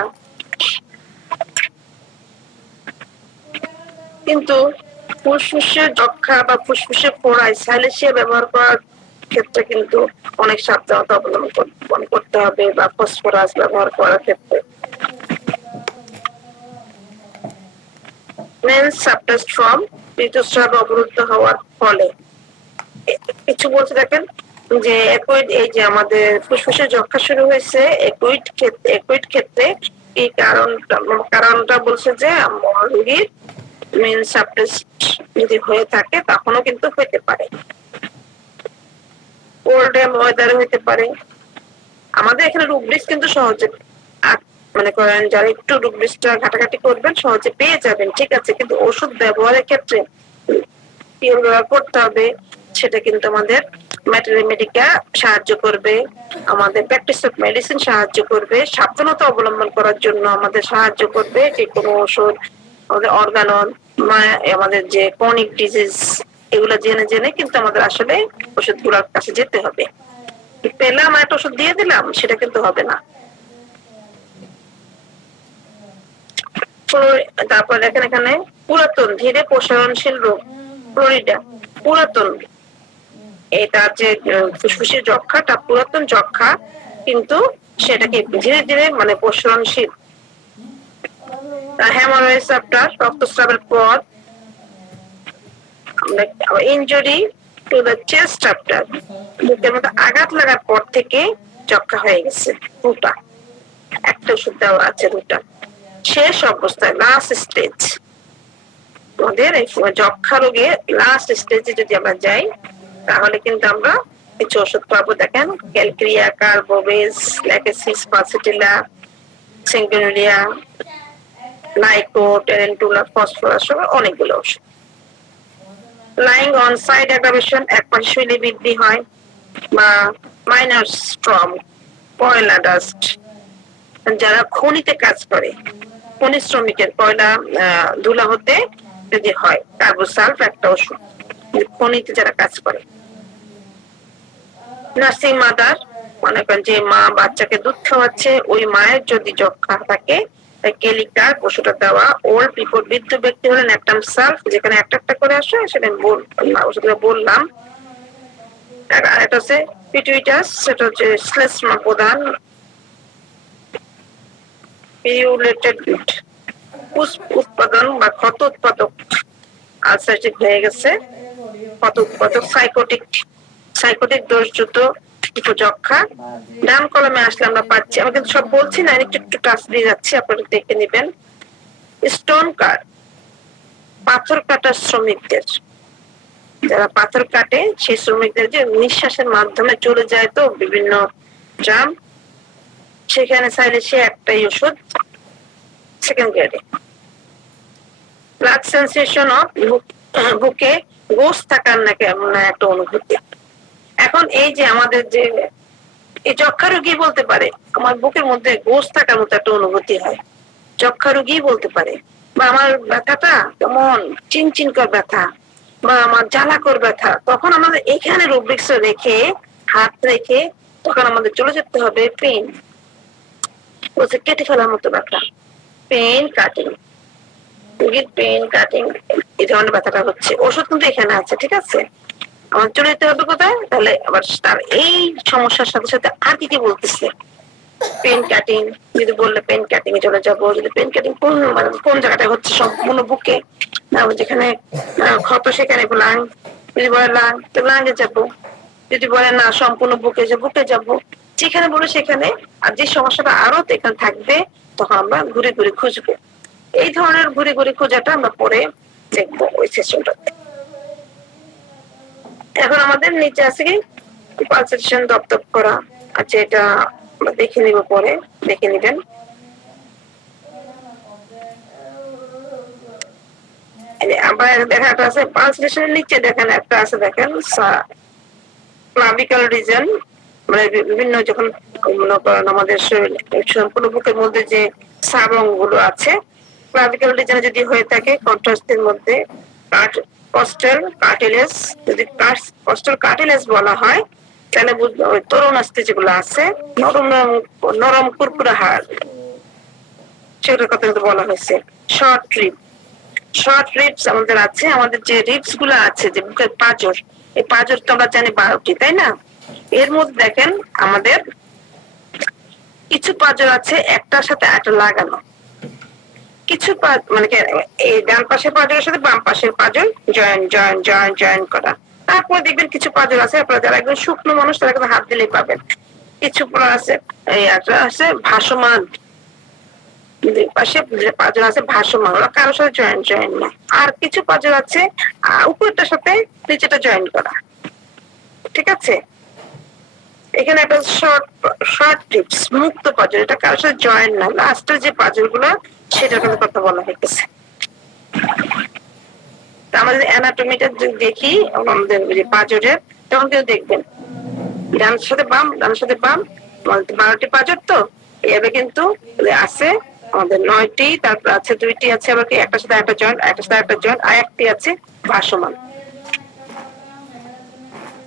কিন্তু ফুসফুসের যক্ষা বা ফুসফুসের ফোড়ায় সাইলেশিয়া ব্যবহার করার ক্ষেত্রে কিন্তু অনেক সাবধানতা অবলম্বন করতে হবে, বা ফসফরাস ব্যবহার করার ক্ষেত্রে। মেন্স সাবটেস্ট ফ্রম ঋতুস্রাব অবরুদ্ধ হওয়ার ফলে কিছু বলতে দেখেন যে একুইড, এই যে আমাদের ফুসফুসের যক্ষা শুরু হয়েছে একুইড ক্ষেত্রে এই কারণটা বলছে যে রোগীর মেন্স সাবটেস্ট যদি হয়ে থাকে তখনও কিন্তু হতে পারে, কোল্ড ওয়েদারে হতে পারে। আমাদের এখানে রুব্রিক্স কিন্তু সহজে মানে করেন, যারা একটু রুব্রিক্সটা ঘাটাঘাটি করবেন সহজে পেয়ে যাবেন, ঠিক আছে। কিন্তু ওষুধ ব্যবহারের ক্ষেত্রে কি ব্যবহার করতে হবে সেটা কিন্তু আমাদের ম্যাটেরিমেডিকা সাহায্য করবে, আমাদের প্র্যাকটিস অফ মেডিসিন সাহায্য করবে, সাবধানতা অবলম্বন করার জন্য আমাদের সাহায্য করবে। যে কোনো ওষুধ আমাদের অর্গানন, আমাদের যে ক্রনিক ডিজিজ, এগুলো জেনে জেনে কিন্তু আমাদের আসলে ওষুধগুলোর কাছে যেতে হবে। পেলাম একটা ওষুধ দিয়ে দিলাম সেটা কিন্তু হবে না। তারপর দেখেন এখানে পুরাতন ধীরে প্রসারণশীল রোগ, ফ্লোরিডা পুরাতন, এটা যে ফুসফুসের যক্ষাটা পুরাতন যক্ষা, কিন্তু সেটাকে ধীরে ধীরে মানে প্রসারণশীল। হেমোরয়েড চ্যাপ্টার, রক্তস্রাবের পর। Injury to the chest chapter, বুকের মধ্যে আঘাত লাগার পর থেকে যক্ষা হয়ে গেছে, রুটা একটা ওষুধ দেওয়া আছে, রুটা। শেষ অবস্থায় লাস্ট স্টেজ, আমাদের যক্ষা রোগে লাস্ট স্টেজে যদি আমরা যাই তাহলে কিন্তু আমরা কিছু ওষুধ পাবো। দেখেন ক্যালক্রিয়া, কার্বোভেজ, ল্যাকেসিস, পাসিটিলা, সিঙ্গুলিয়া, লাইকো, টেরেন্টুলা, ফসফরাস, অনেকগুলো ওষুধ। লাইং অন সাইড অ্যাগ্রাভেশন, একপাশে শৈলী বৃদ্ধি হয়, বা মাইনার স্ট্রম, কয়লা ডাস্ট, যারা খনিতে কাজ করে, খনি শ্রমিকের কয়লা ধুলা হতে যদি হয়, কার্বোসালফ একটা ওষুধ, খনিতে যারা কাজ করে। নার্সিং মাদার, মনে করেন যে মা বাচ্চাকে দুধ খাওয়াচ্ছে, ওই মায়ের যদি যক্ষা থাকে কেলিকার ওষুধটা দেওয়া। ওল্ড পিপল বৃদ্ধ ব্যক্তি হলেন অ্যাক্টাম সালফ, যেখানে একটা একটা করে আসে সেটা আমি ওষুধগুলো বললাম। আর এটা হচ্ছে পিটুইটাস, সেটা হচ্ছে শ্লেষ্মা প্রধান পিউলেটেড উৎপাদন বা ক্ষত উৎপাদক আলসারেটিভ হয়ে গেছে, ক্ষত উৎপাদক সাইকোটিক দোষযুক্ত যক্ষা। ডান কলমে আসলে আমরা পাচ্ছি, আমি কিন্তু সব বলছি না, একটু একটু টাচ দিয়ে যাচ্ছি, আপনারা দেখে নেবেন। স্টোন কাট, পাথর কাটার শ্রমিকদের, যারা পাথর কাটে সেই শ্রমিকদের যে নিঃশ্বাসের মাধ্যমে চলে যায় তো বিভিন্ন ড্রাম, সেখানে চাইলে সে একটাই ওষুধ সেকেন্ড গ্রেডে। ব্লাড সেন্সেশন অফ বুকে গোস থাকার নাকি এমন একটা অনুভূতি। এখন এই যে আমাদের যে এই যক্ষা রোগী বলতে পারে আমার বুকের মধ্যে গোস থাকার মতো একটা অনুভূতি হয়, যক্ষা রোগী বলতে পারে। বা আমার ব্যথাটা কেমন চিনচিনকর ব্যথা, বা আমার জ্বালাকর ব্যথা, তখন আমাদের এখানে রুব্রিক্স রেখে হাত রেখে তখন আমাদের চলে যেতে হবে পেন, বলছে কেটে ফেলার মতো ব্যথা, পেন কাটিং, রোগীর পেন কাটিং, এই ধরনের ব্যথাটা হচ্ছে। ওষুধ কিন্তু এখানে আছে, ঠিক আছে। আমার চলে যেতে হবে কোথায় তাহলে, আবার তার এই সমস্যার সাথে সাথে আর কি কি বলতেছে, পেন কাটিং যদি বললে পেন কাটিং এ চলে যাবো। যদি পেন কাটিং কোন জায়গাটা হচ্ছে, সম্পূর্ণ বুকে, না যেখানে ক্ষত সেখানে লাং, যদি বলে লাং তো লাঙ্গে যাবো, যদি বলে না সম্পূর্ণ বুকে যে বুকে যাবো, যেখানে বলে সেখানে। আর যে সমস্যাটা আরো এখানে থাকবে তখন আমরা ঘুরে ঘুরে খুঁজবো। এই ধরনের ঘুরে ঘুরে খোঁজাটা আমরা পরে দেখবো ওই সেশনটাতে। এখন আমাদের নিচে আছে কি পালসেশন দপ্তর করা আছে, এটা আমরা দেখে নিব, পরে দেখে নিবেন। আবার দেখাটা আছে পালসেশনের নিচে, দেখেন একটা আছে, দেখেন ক্লাভিকল রিজন, মানে বিভিন্ন যখন মনে করেন আমাদের সম্পূর্ণ বুকের মধ্যে যে সাবং গুলো আছে, ক্লাভিকল রিজনে যদি হয়ে থাকে কন্ট্রাস্টের মধ্যে কস্টাল কার্টিলেজ, যদি কস্টাল কার্টিলেজ বলা হয় তাহলে ওই তরুণ আস্তে যেগুলো আছে নরম নরম কুরকুরা হাড়, সেটার কথা কিন্তু বলা হয়েছে। শর্ট রিপস আমাদের আছে, আমাদের যে রিপস গুলো আছে যে বুকের পাঁজর, এই পাঁজর তো আমরা জানি 12টি, তাই না। এর মধ্যে দেখেন আমাদের কিছু পাঁজর আছে একটার সাথে একটা লাগানো, কিছু মানে এই ডান পাশের পাঁজরের সাথে বাম পাশের পাঁজর জয়েন করা। তারপর দেখবেন কিছু পাঁজর আছে, আপনারা যারা একদম শুকনো মানুষ তারা কিন্তু হাত দিলেই পাবেন। কিছু আছে এই একটা আছে ভাসমান, পাশে পাঁজর আছে ভাসমান, ওরা কারোর সাথে জয়েন না। আর কিছু পাঁজর আছে উপরটার সাথে নিচেটা জয়েন করা, ঠিক আছে। এখানে একটা শর্ট টিপস মুক্ত পাঁজর, এটা কারোর সাথে জয়েন না, লাস্টের যে পাঁজর গুলো সেটার কথা বলা হয়েছে। আমাদের অ্যানাটমিটা যদি দেখি আমাদের যে পাঁজরের, তখন কিন্তু দেখবেন ডান সাথে বাম 12টি পাঁজর, তো এভাবে কিন্তু আছে আমাদের 9টি, তারপর আছে 2টি আছে আবার কি একটা সাথে একটা জয়েন্ট, একটা সাথে একটা জয়েন্ট, আর একটি আছে ভাসমান।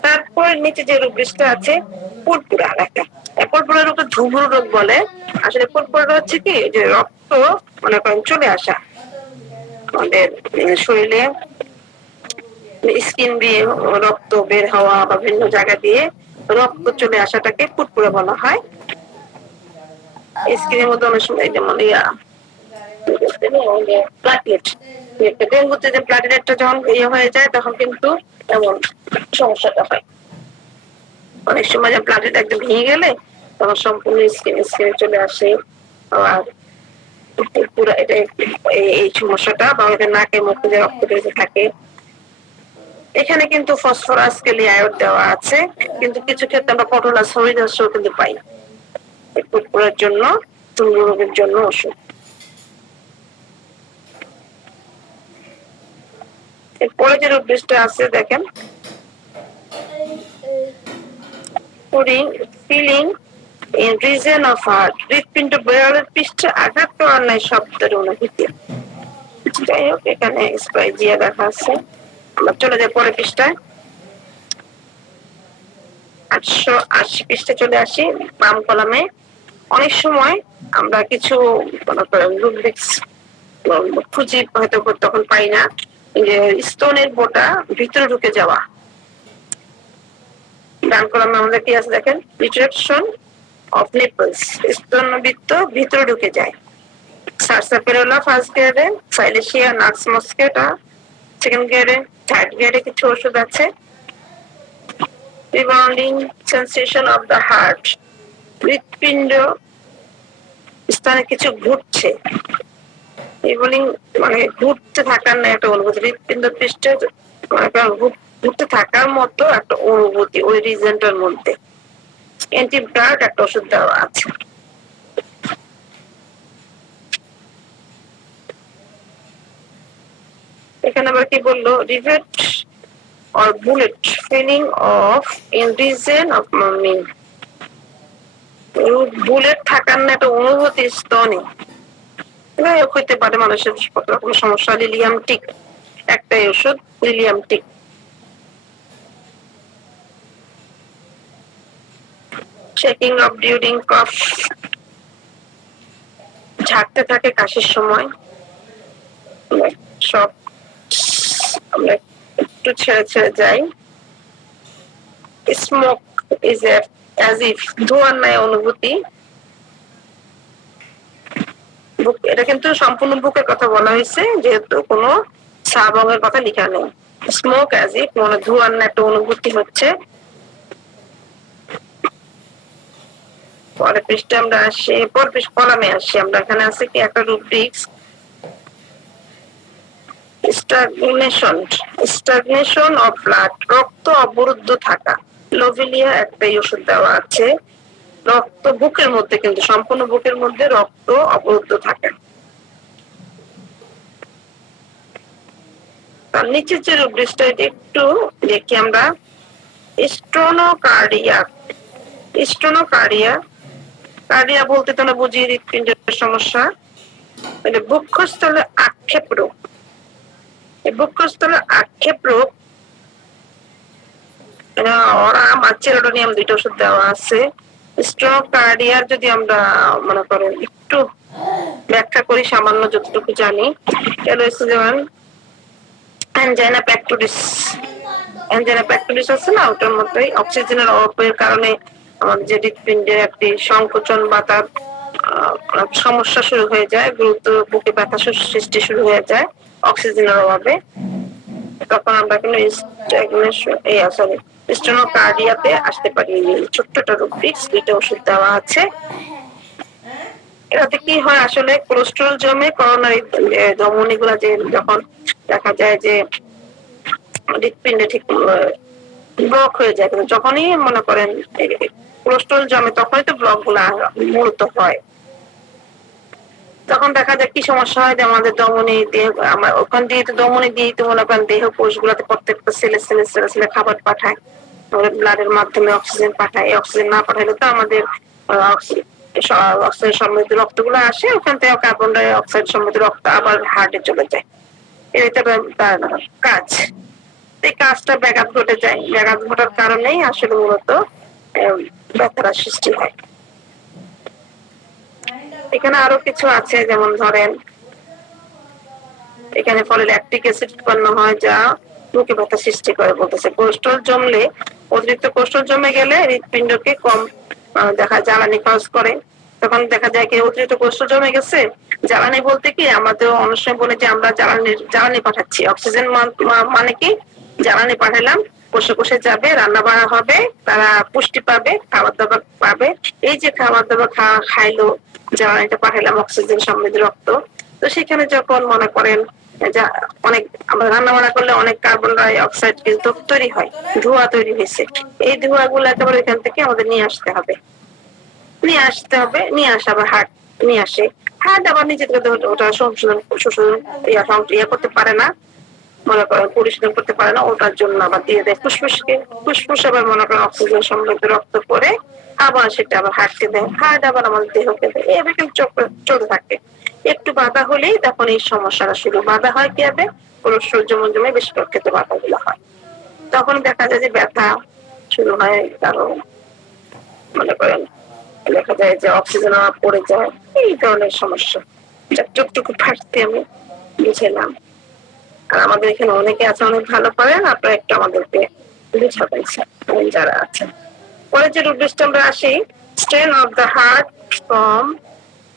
তারপর নিচে যে রোগটা আছে পুরপুরা একটা, পুরপুরা রোগটা ধুমুর রোগ বলে। আসলে পুরপুরা হচ্ছে কি যে রক্ত মনে করেন চলে আসা আমাদের শরীরে, স্কিন দিয়ে রক্ত বের হওয়া বা বিভিন্ন জায়গা দিয়ে রক্ত চলে আসাটাকে পুরপুরা বলা হয়। স্কিনের মধ্যে অনেক সময় যেমন প্লাটিলেট, ডেঙ্গুতে যে প্লাটিলেটটা যখন হয়ে যায় তখন কিন্তু এমন সমস্যাটা হয়। অনেক সময় যে প্লাটিলেট একদম ভেঙে গেলে তখন সম্পূর্ণ স্কিনে চলে আসে। আর পুরো এটা এই সমস্যাটা, বা নাকে মুখে যে রক্ত বেরিয়ে থাকে। এখানে কিন্তু ফসফরাস ক্যালিয়ায়োড দেওয়া আছে, কিন্তু কিছু ক্ষেত্রে আমরা পটোলাস হরিদাসও কিন্তু পাই পুরপুরার জন্য, তুঙ্গু রোগের জন্য ওষুধ। এরপরে যে রোগটা আছে দেখেন feeling in reason of heart, হৃৎপিণ্ড বিড়ালের পৃষ্ঠে আঘাত করার নাই শব্দের অনুভূতি। যাই হোক এখানে স্পাইজিয়া দেখা আছে। আমরা চলে যাই পরের পৃষ্ঠায়, 880 পৃষ্ঠায় চলে আসি বাম কলামে। অনেক সময় আমরা কিছু মনে করেন রুব্রিক্স খুঁজি, হয়তো তখন পাই না, যে স্তনের বোটা ভিতরে ঢুকে যাওয়া। ডান কলামে আমাদের কি আছে দেখেন, রিট্রাকশন অফ নিপলস, স্তনবৃত্ত ভিতরে ঢুকে যায়। সারসাপিরোলা ফার্স্ট গ্রেডে, সাইলেশিয়া নাক্স মস্কেটা সেকেন্ড গ্রেডে, থার্ড গ্রেডে কিছু ওষুধ আছে। রিবাউন্ডিং সেন্সেশন অফ দ্য হার্ট, হৃৎপিণ্ড স্থানে কিছু ঘুরছে, রিভলিং মানে ঘুরতে থাকার না একটা অনুভূতি, হৃৎপিণ্ড পৃষ্ঠে ঘুরতে থাকার মতো একটা অনুভূতি ওই রিজনটার মধ্যে। অ্যান্টিব্লাড একটা ওষুধ দেওয়া আছে। এখানে আবার কি বললো, rivet or bullet feeling of in region of mean, bullet থাকার না একটা অনুভূতি স্তনে হইতে পারে মানুষের কত রকম সমস্যা। লিলিয়াম টিক একটাই ওষুধ, লিলিয়াম টিক। শেকিং অফ ডিউরিং কফ, ঝাড়তে থাকে কাশির সময়। সব আমরা একটু ছেড়ে ছেড়ে যাই। স্মোক ইজ অ্যাজ ইফ, ধোঁয়ার ন্যায় অনুভূতি। এটা কিন্তু সম্পূর্ণ বুকের কথা বলা হয়েছে, যেহেতু কোনো সাবঙের কথা লেখা নেই। স্মোক অ্যাজ ইফ মানে ধোঁয়ার ন্যায় একটা অনুভূতি হচ্ছে। পরে পৃষ্ঠে আমরা আসি, পর কলামে আসি আমরা, এখানে আছে কি একটা রুব্রিক্স, স্টাগনেশন অফ ব্লাড, রক্ত অবরুদ্ধ থাকা। লোভিলিয়া একটাই ওষুধ দেওয়া আছে। রক্ত বুকের মধ্যে, কিন্তু সম্পূর্ণ বুকের মধ্যে রক্ত অবরুদ্ধ থাকে। তার নিচের যে রুব্রিক্সটা একটু দেখি আমরা, স্টোনোকার্ডিয়া। স্টোনোকার্ডিয়া, কার্ডিয়া বলতে তোমরা বুঝি হৃৎপিণ্ডের সমস্যা। বক্ষস্থলে আক্ষেপ রোগ, বক্ষস্থলে আক্ষেপ রোগ ওরা মার্চেলোডোনিয়াম দুইটা ওষুধ দেওয়া আছে। স্টোনোকার্ডিয়ার যদি আমরা মনে করেন একটু ব্যাখ্যা করি, সামান্য যতটুকু জানি, যেমন অ্যানজাইনা প্যাক্টোরিস। অ্যানজাইনা প্যাক্টোরিস আছে না, ওটার মধ্যেই অক্সিজেনের অভাবের কারণে আমাদের যে হৃৎপিণ্ডের একটি সংকোচন বা তার সমস্যা শুরু হয়ে যায়, গুরুতর বুকে ব্যথা সৃষ্টি শুরু হয়ে যায় অক্সিজেনের অভাবে। তখন আমরা কিন্তু স্টোনোকার্ডিয়াতে আসতে পারি। ছোট্ট একটা রুব্রিক্স, দুইটা ওষুধ দেওয়া আছে। এটাতে কি হয় আসলে, কোলেস্টেরল জমে করোনারি ধমনী গুলা, যে যখন দেখা যায় যে হৃৎপিণ্ডে ঠিক ব্লক হয়ে যায়, কিন্তু যখনই মনে করেন কোলেস্টেরল জমে তখনই তো ব্লক গুলা মূলত হয়। তখন দেখা যায় কি সমস্যা হয়, যে আমাদের ধমনী দেহ, আমার ওখান দিয়ে তো ধমনী দিয়ে তো মনে করেন দেহ কোষ গুলাতে প্রত্যেকটা সেলে সেলে সেলে সেলে খাবার পাঠায়, ব্লাডের মাধ্যমে অক্সিজেন পাঠায়। এই অক্সিজেন না পাঠালে তো আমাদের অক্সিজেন সমৃদ্ধ রক্তগুলো আসে, ওখান থেকে কার্বন ডাই অক্সাইড সমৃদ্ধ রক্ত আবার হার্টে চলে যায়। এটা তার কাজ। এই কাজটা ব্যাঘাত ঘটে যায়, ব্যাঘাত ঘটার কারণেই আসলে মূলত ব্যথার সৃষ্টি হয়। এখানে আরো কিছু আছে, যেমন ধরেন এখানে ফলে ল্যাকটিক অ্যাসিড উৎপন্ন হয়, যা বুকে ব্যথা সৃষ্টি করে বলতেছে। কোলেস্টেরল জমলে, অতিরিক্ত কোলেস্টেরল জমে গেলে হৃৎপিণ্ডকে কম দেখা জ্বালানি খরচ করে। তখন দেখা যায় কি অতিরিক্ত কোলেস্টেরল জমে গেছে, জ্বালানি বলতে কি আমাদের অনেক সময় বলে যে আমরা জ্বালানি পাঠাচ্ছি। অক্সিজেন মানে কি জ্বালানি পাঠালাম, কোষে কোষে যাবে, রান্না বান্না হবে, তারা পুষ্টি পাবে, খাবার দাবার পাবে। এই যে খাবার দাবার খাইলো, জ্বালানিটা পাঠালাম অক্সিজেন সমৃদ্ধ রক্ত, তো সেখানে যখন মনে করেন অনেক আমরা রান্না বান্না করলে অনেক কার্বন ডাই অক্সাইড কিন্তু তৈরি হয়, ধোঁয়া তৈরি হয়েছে। এই ধোঁয়া গুলো একেবারে এখান থেকে আমাদের নিয়ে আসতে হবে, নিয়ে আসা আবার হার্ট নিয়ে আসে। হার্ট আবার নিজে থেকে ওটা শোষণ করতে পারে না, মনে করেন পরিশোধন করতে পারে না, ওটার জন্য আবার দিয়ে দেয় ফুসফুসকে। ফুসফুস আবার মনে করেন অক্সিজেন সমৃদ্ধ রক্ত করে আবার সেটা আবার হার্টকে দেয়, হার্ট আবার আমাদের দেহকে দেয়। এভাবে কিন্তু চলতে থাকে। একটু বাধা হলেই তখন এই সমস্যাটা শুরু। বাধা হয় কি হবে, কোলেস্টেরল জমে বেশি ক্ষেত্রে বাধা গুলো হয়। তখন দেখা যায় যে ব্যথা শুরু হয়, কারণ মনে করেন দেখা যায় যে অক্সিজেন অভাব পড়ে যায়, এই ধরনের সমস্যা যতটুকু ফাটতে আমি বুঝলাম। আর আমাদের এখানে অনেকে আছে অনেক ভালো পারেন, আপনারা একটু আমাদেরকে বুঝাবেন যারা আছেন। পরে যে রুট আমরা আসি, strain of the heart from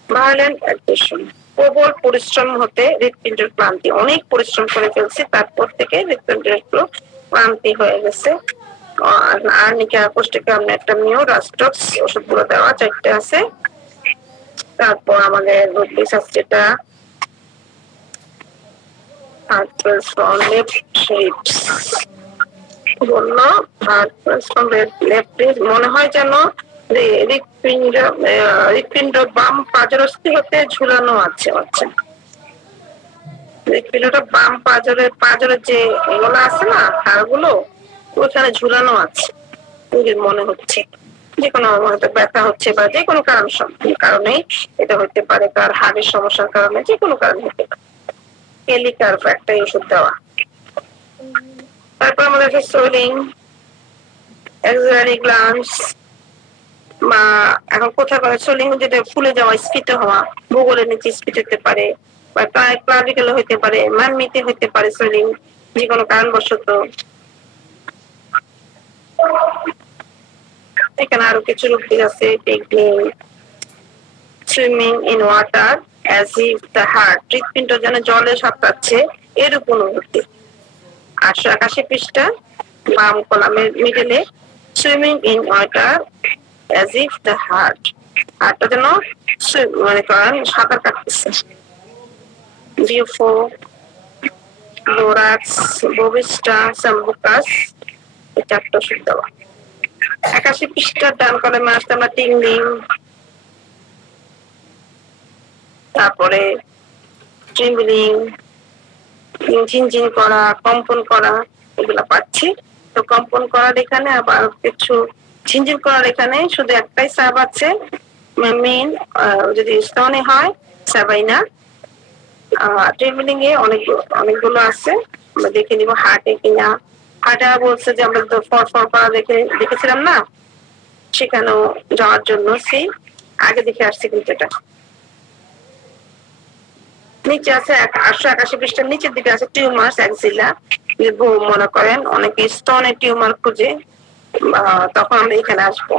violent aggression, প্রবল পরিশ্রম হতে হৃৎপিণ্ডের ক্লান্তি, অনেক পরিশ্রম করে ফেলছি তারপর থেকে হৃৎপিণ্ডের একটু ক্লান্তি হয়ে গেছে। আর্নিকা কোষ্ঠিকা একটা রাস্টক্স ওষুধগুলো দেওয়া 4টে আছে। তারপর আমাদের রুটবিস আছে যেটা বললো মনে হয় যেন হৃৎপিণ্ড বাম পাজরস্থি হতে ঝুলানো আছে। আচ্ছা, হৃৎপিণ্ডটা বাম পাজরের যে এগুলো আছে না হাড়গুলো, ওখানে ঝুলানো আছে মনে হচ্ছে। যে কোনো ব্যথা হচ্ছে বা যে কোনো কারণেই এটা হতে পারে, তার হাড়ের সমস্যার কারণে, যে কোনো কারণে হতে পারে। কেলিকার্ভ একটা ওষুধ দেওয়া। তারপর আমাদের আছে সোলিং, এক্সারি গ্লান্স, বা এখন কোথায় পারে সোলিং যেটা ফুলে যাওয়া, স্ফীত হওয়া, ভূগোলের নিচে স্ফীত হতে পারে, বা ক্লাভিকেল হতে পারে, মানমিতে হতে পারে সোলিং যে কোনো কারণবশত। এখানে আরো কিছু রূপ আছে, technique swimming in water as if the heart, হৃৎপিণ্ড যেন জলে সাঁতরাচ্ছে এরূপ অনুভূতি। 881 পৃষ্ঠা বাম কলামের মিডলে, swimming in water as if the হার্টটা যেন মনে করেন সাঁতার কাটতেছে। ডিউফো, বোরাক্স, বোভিস্টা, সাম্বুকাস, এই 4টা ওষুধ দেওয়া। 81 পৃষ্ঠার ডান কলামে আসতে আমরা টিংলিং, তারপরে ট্রিম্বলিং, ঝিনঝিন করা, কম্পন করা, এগুলা পাচ্ছি। তো কম্পন করার এখানে আবার কিছু ঝিনঝিন করার এখানে শুধু একটাই সাব আছে, মেইন যদি স্তনে হয় সাবাইনা। ট্রিম্বলিং এ অনেকগুলো আছে, আমরা দেখে নিব হার্টে কিনা। হার্টে বলছে যে আমরা তো ফর করা দেখেছিলাম না, সেখানেও যাওয়ার জন্য আগে দেখে আসছে। কিন্তু এটা নিচে আছে 881 পৃষ্ঠার নিচের দিকে আছে টিউমার্স এক্সিলা। মনে করেন অনেকে স্তনে টিউমার খুঁজে, তখন আমরা এখানে আসবো।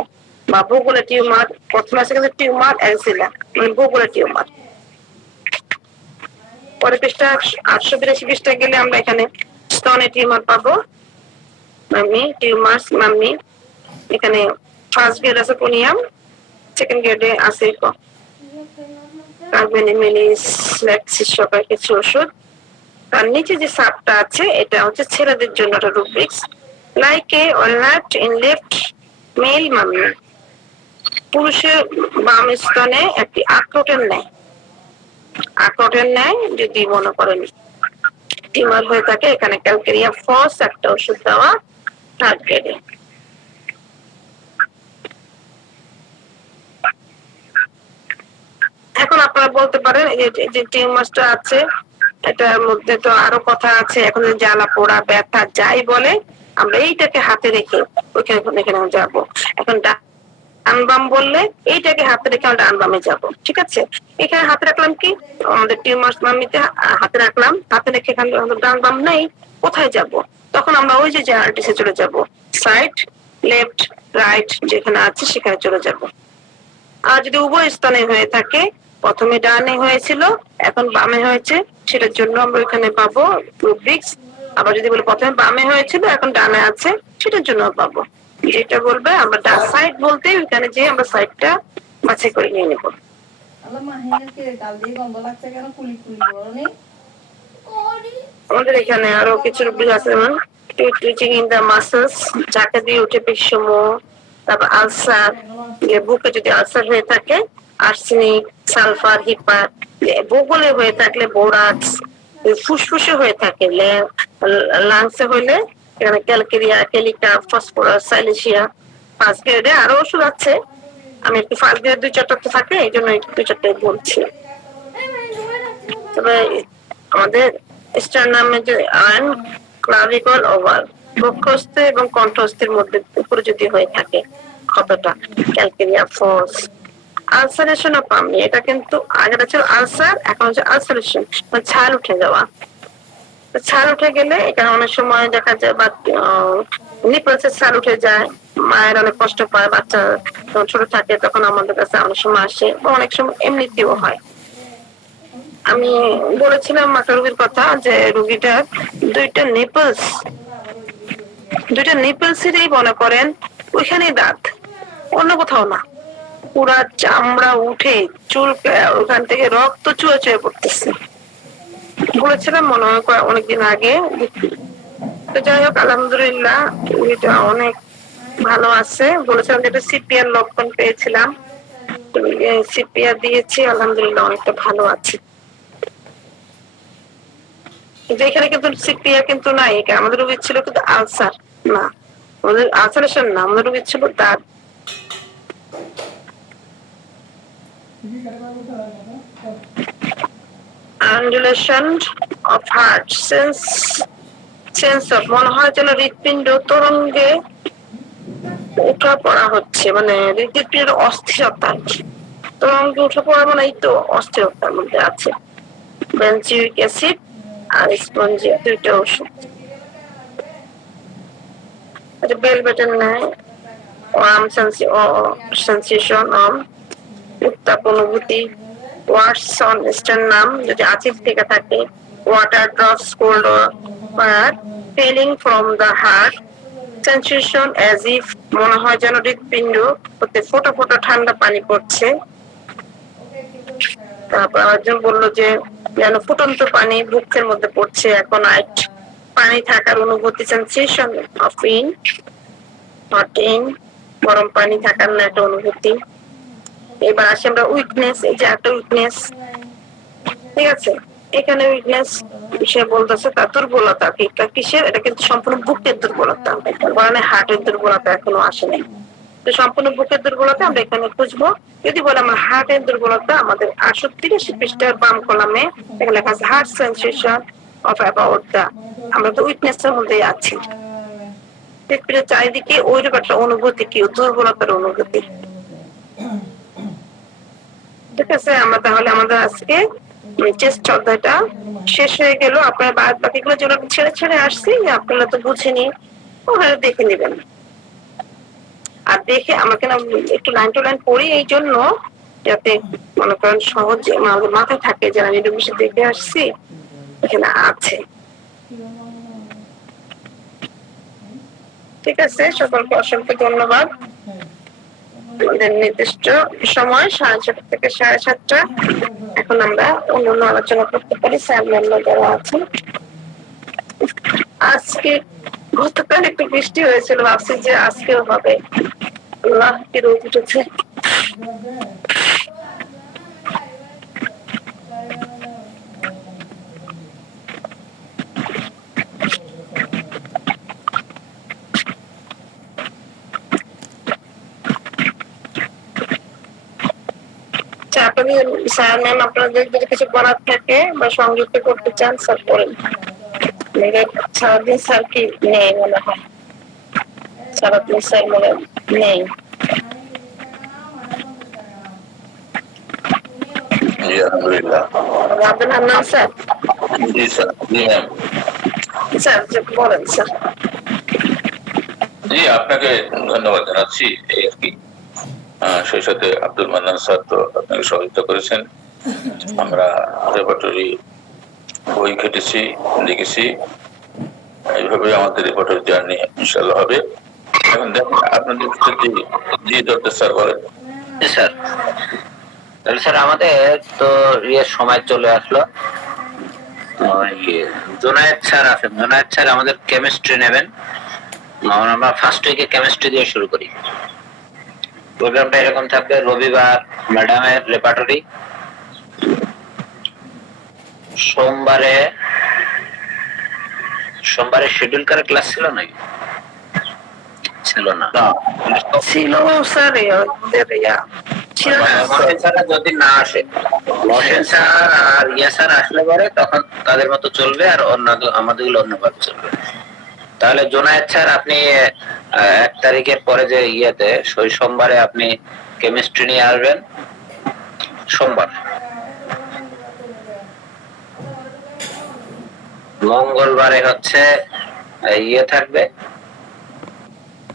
বা ভূগোলে টিউমার, প্রথমে আছে কিন্তু টিউমার এক্সিলা, মানে ভূগোলে টিউমার। পরে পৃষ্ঠা 882 পৃষ্ঠা গেলে আমরা এখানে স্তনে টিউমার পাবো, মাম্মি টিউমার্স মাম্মি। এখানে ফার্স্ট গ্রেড আছে কোনিয়াম, সেকেন্ড গ্রেডে আছে কিছু ওষুধ। তার নিচে যে সাবটা আছে এটা হচ্ছে ছেলেদের জন্য rubrics, like a walnut in left male mammae, পুরুষের বাম স্তনে একটি আখরোটের ন্যায় যদি মনে করেন টিউমার হয়ে থাকে, এখানে ক্যালকেরিয়া ফস একটা ওষুধ দেওয়া থার্ড গ্রেডে। এখন আপনারা বলতে পারেন যে টিউমারটা আছে, এটার মধ্যে তো আরো কথা আছে। এখন জ্বালা পোড়া ব্যথা যাই বলে, আমরা এইটাকে হাতে রেখে ওইখানে যাবো। এখন ডান বাম বললে এইটাকে হাতে রেখে আমরা ডান বামে যাবো, ঠিক আছে? এখানে হাতে রাখলাম কি আমাদের টিউমার মামিতে হাতে রাখলাম, হাতে রেখে এখানে ডান বাম নেই, কোথায় যাব? তখন আমরা ওই যে জেনারেটিসে চলে যাব, সাইড লেফট রাইট যেখানে আছে সেখানে চলে যাব। আর যদি উভয় স্থানে হয়ে থাকে, প্রথমে ডানে হয়েছিল এখন বামে হয়েছে, সেটার জন্য আমরা ওইখানে পাবো রুব্রিক্স। আবার যদি বলে প্রথমে বামে হয়েছিল এখন ডানে আছে, সেটার জন্য পাবো। যেটা বলবে আমরা ডান সাইড বলতে ওইখানে যে আমরা সাইডটা বাছাই করে নিয়ে নেব। আমাদের এখানে আরো কিছু রুব্রিক্স আছে, যেমন টুইচিং ইন দ্য মাসলস, যাকে দিয়ে উঠে পেশিসমূহ। তারপর আলসার, বুকে যদি আলসার হয়ে থাকে, আর্সেনিক, সালফার, হিপার। ভূগোলে হয়ে থাকলে বোরাক্স, ফুসফুসে হয়ে থাকে লাংসে হইলে এখানে ক্যালকেরিয়া, কেলিকা, ফসফরাস, সাইলেশিয়া। ফার্স্ট গ্রেডে আরো ওষুধ আছে, আমি একটু ফার্স্ট গ্রেড 2-4টা তো থাকে, এই জন্য 2-4টাই বলছি। তবে আমাদের স্টারনামে যে আয়ন ক্লাভিকল ওভাল, বক্ষস্থ এবং কণ্ঠস্থের মধ্যে উপরে যদি হয়ে থাকে ক্ষতটা, ক্যালকেরিয়া ফস, আলসারেশন অফ পামনি, এটা কিন্তু আগেটা ছিল আলসার, এখন হচ্ছে আলসারেশন, মানে ছাল উঠে যাওয়া। ছাল উঠে গেলে এখানে অনেক সময় দেখা যায় বা নিপলসে ছাল উঠে যায়, মায়ের অনেক কষ্ট পায়, বাচ্চা যখন ছোট থাকে তখন আমাদের কাছে অনেক সময় আসে, বা অনেক সময় এমনিতেও হয়। আমি বলেছিলাম একটা রোগীর কথা যে রোগীটার দুইটা নিপলসেরই মনে করেন ওইখানেই দাঁত, অন্য কোথাও না। পুরা চামড়া উঠে চুল ওখান থেকে রক্ত চুয়ে চুয়ে পড়তেছে। বলেছিলাম মনে হয় অনেকদিন আগে। তো যাই হোক আলহামদুলিল্লাহ এটা অনেক ভালো আছে। বলেছিলাম যে একটা সিপিআর লক্ষণ পেয়েছিলাম, সিপিআর দিয়েছি, আলহামদুলিল্লাহ অনেকটা ভালো আছে। কিন্তু এখানে কিন্তু সিপিআর কিন্তু নাই, আমাদের রোগী ছিল কিন্তু আলসার না, আমাদের আলসারেশন না, আমাদের রোগী ছিল দাঁত। Undulation of heart, sense of মনে হয় যেন হৃৎপিণ্ড তরঙ্গে উঠা পড়া হচ্ছে, মানে হৃৎপিণ্ডের অস্থিরতা, তরঙ্গে উঠা পড়া মানে এই তো অস্থিরতার মধ্যে আছে। বেনজিউইক অ্যাসিড আর স্পঞ্জিয়া দুইটা ওষুধ। এটা বেলবেটের নেয়। ওয়ার্ম সেন্সেশন অন, উত্তাপ অনুভূতি। ওয়ার্ডস অন ইস্টার্ন নাম যদি আচিল থেকে থাকে। Water drops cold fire feeling from the heart. Sensation as if মনে হয় যেন হৃৎপিণ্ড হতে ফোটা ফোটা ঠান্ডা পানি পড়ছে। তারপর একজন বললো যে যেন ফুটন্ত পানি বুকের মধ্যে পড়ছে। এখন পানি থাকার অনুভূতি, সেন্সেশন অফ হট ইন, গরম পানি থাকার না একটা অনুভূতি। এবার আসি আমরা উইকনেস, এই যে একটা উইকনেস, ঠিক আছে, এখানে উইকনেস সে বলতেছে তার দুর্বলতা কিসের, এটা কিন্তু সম্পূর্ণ বুকের দুর্বলতা, মানে হার্টের দুর্বলতা এখনো আসেনি। তো সম্পূর্ণ বুকের দুর্বলতা আমরা এখানে খুঁজবো। যদি বলে আমার হার্টের দুর্বলতা, আমাদের 38 পৃষ্ঠার বাম কলামে এখানে লেখা আছে heart sensation of about the, আমরা তো উইকনেস এর মধ্যেই আছি। হৃৎপিণ্ডের চারিদিকে ওইরকম একটা অনুভূতি, কি দুর্বলতার অনুভূতি। ঠিক আছে, আমরা তাহলে আমাদের আজকে চেস্ট অধ্যায়টা শেষ হয়ে গেল। আপনারা বাদ বাকিগুলো যেগুলো ছেড়ে ছেড়ে আসছি আপনারা তো বুঝেনি, ওখানে দেখে নেবেন। আর দেখে আমাকে না একটু লাইন টু লাইন পড়ি, এই জন্য যাতে মনে করেন সহজে আমাদের মাথায় থাকে যে আমি একটু বেশি দেখে আসছি, এখানে আছে। ঠিক আছে, সকলকে অসংখ্য ধন্যবাদ। আমাদের নির্দিষ্ট সময় 6:30 থেকে 7:30। এখন আমরা অন্যান্য আলোচনা করতে পারি, স্যার ম্যামরা যারা আছেন। আজকে গতকাল একটু বৃষ্টি হয়েছিল, ভাবছি যে আজকেও হবে, আল্লাহ কি রোদ উঠেছে। আপনি স্যার ম্যাম আপনাদের যদি কিছু বলার থাকে বা সংযুক্ত করতে চান স্যার করেন। সারাদিন স্যার কি নেই মনে হয়, সারাদিন স্যার মনে নেই। জি আলহামদুলিল্লাহ। আপনার নাম স্যার? জি স্যার, জি ম্যাম। স্যার বলেন স্যার। জি আপনাকে ধন্যবাদ জানাচ্ছি, এই আর কি। সেই সাথে আব্দুল মান্নান স্যার তো আপনাকে সহযোগিতা করেছেন। আমরা রেপার্টরি বই ঘেটেছি, লিখেছি, এইভাবে আমাদের রেপার্টরি জার্নি ইনশাআল্লাহ হবে। এখন দেখেন আপনাদের জি ডক্টর স্যার বলেন। স্যার তাহলে স্যার আমাদের তো সময় চলে আসলো। জোনায়েদ স্যার আছেন, জোনায়েদ স্যার আমাদের কেমিস্ট্রি নেবেন। আমরা ফার্স্ট উইকে কেমিস্ট্রি দিয়ে শুরু করি। প্রোগ্রামটা এরকম থাকবে: রবিবার ম্যাডামের রেপার্টরি, সোমবারে শিডিউল করে ক্লাস ছিল নাকি? ছিল না, ছিল স্যার, যদি না আসে মহসিন স্যার আর ইয়া স্যার আসলে পরে তখন তাদের মতো চলবে, আর অন্য আমাদের অন্যভাবে চলবে। তাহলে জোনায়েদ স্যার আপনি 1 তারিখের পরে যে ইয়েতে সোমবারে আপনি কেমিস্ট্রি নিয়ে আসবেন, সোমবার। মঙ্গলবারে হচ্ছে ইয়ে থাকবে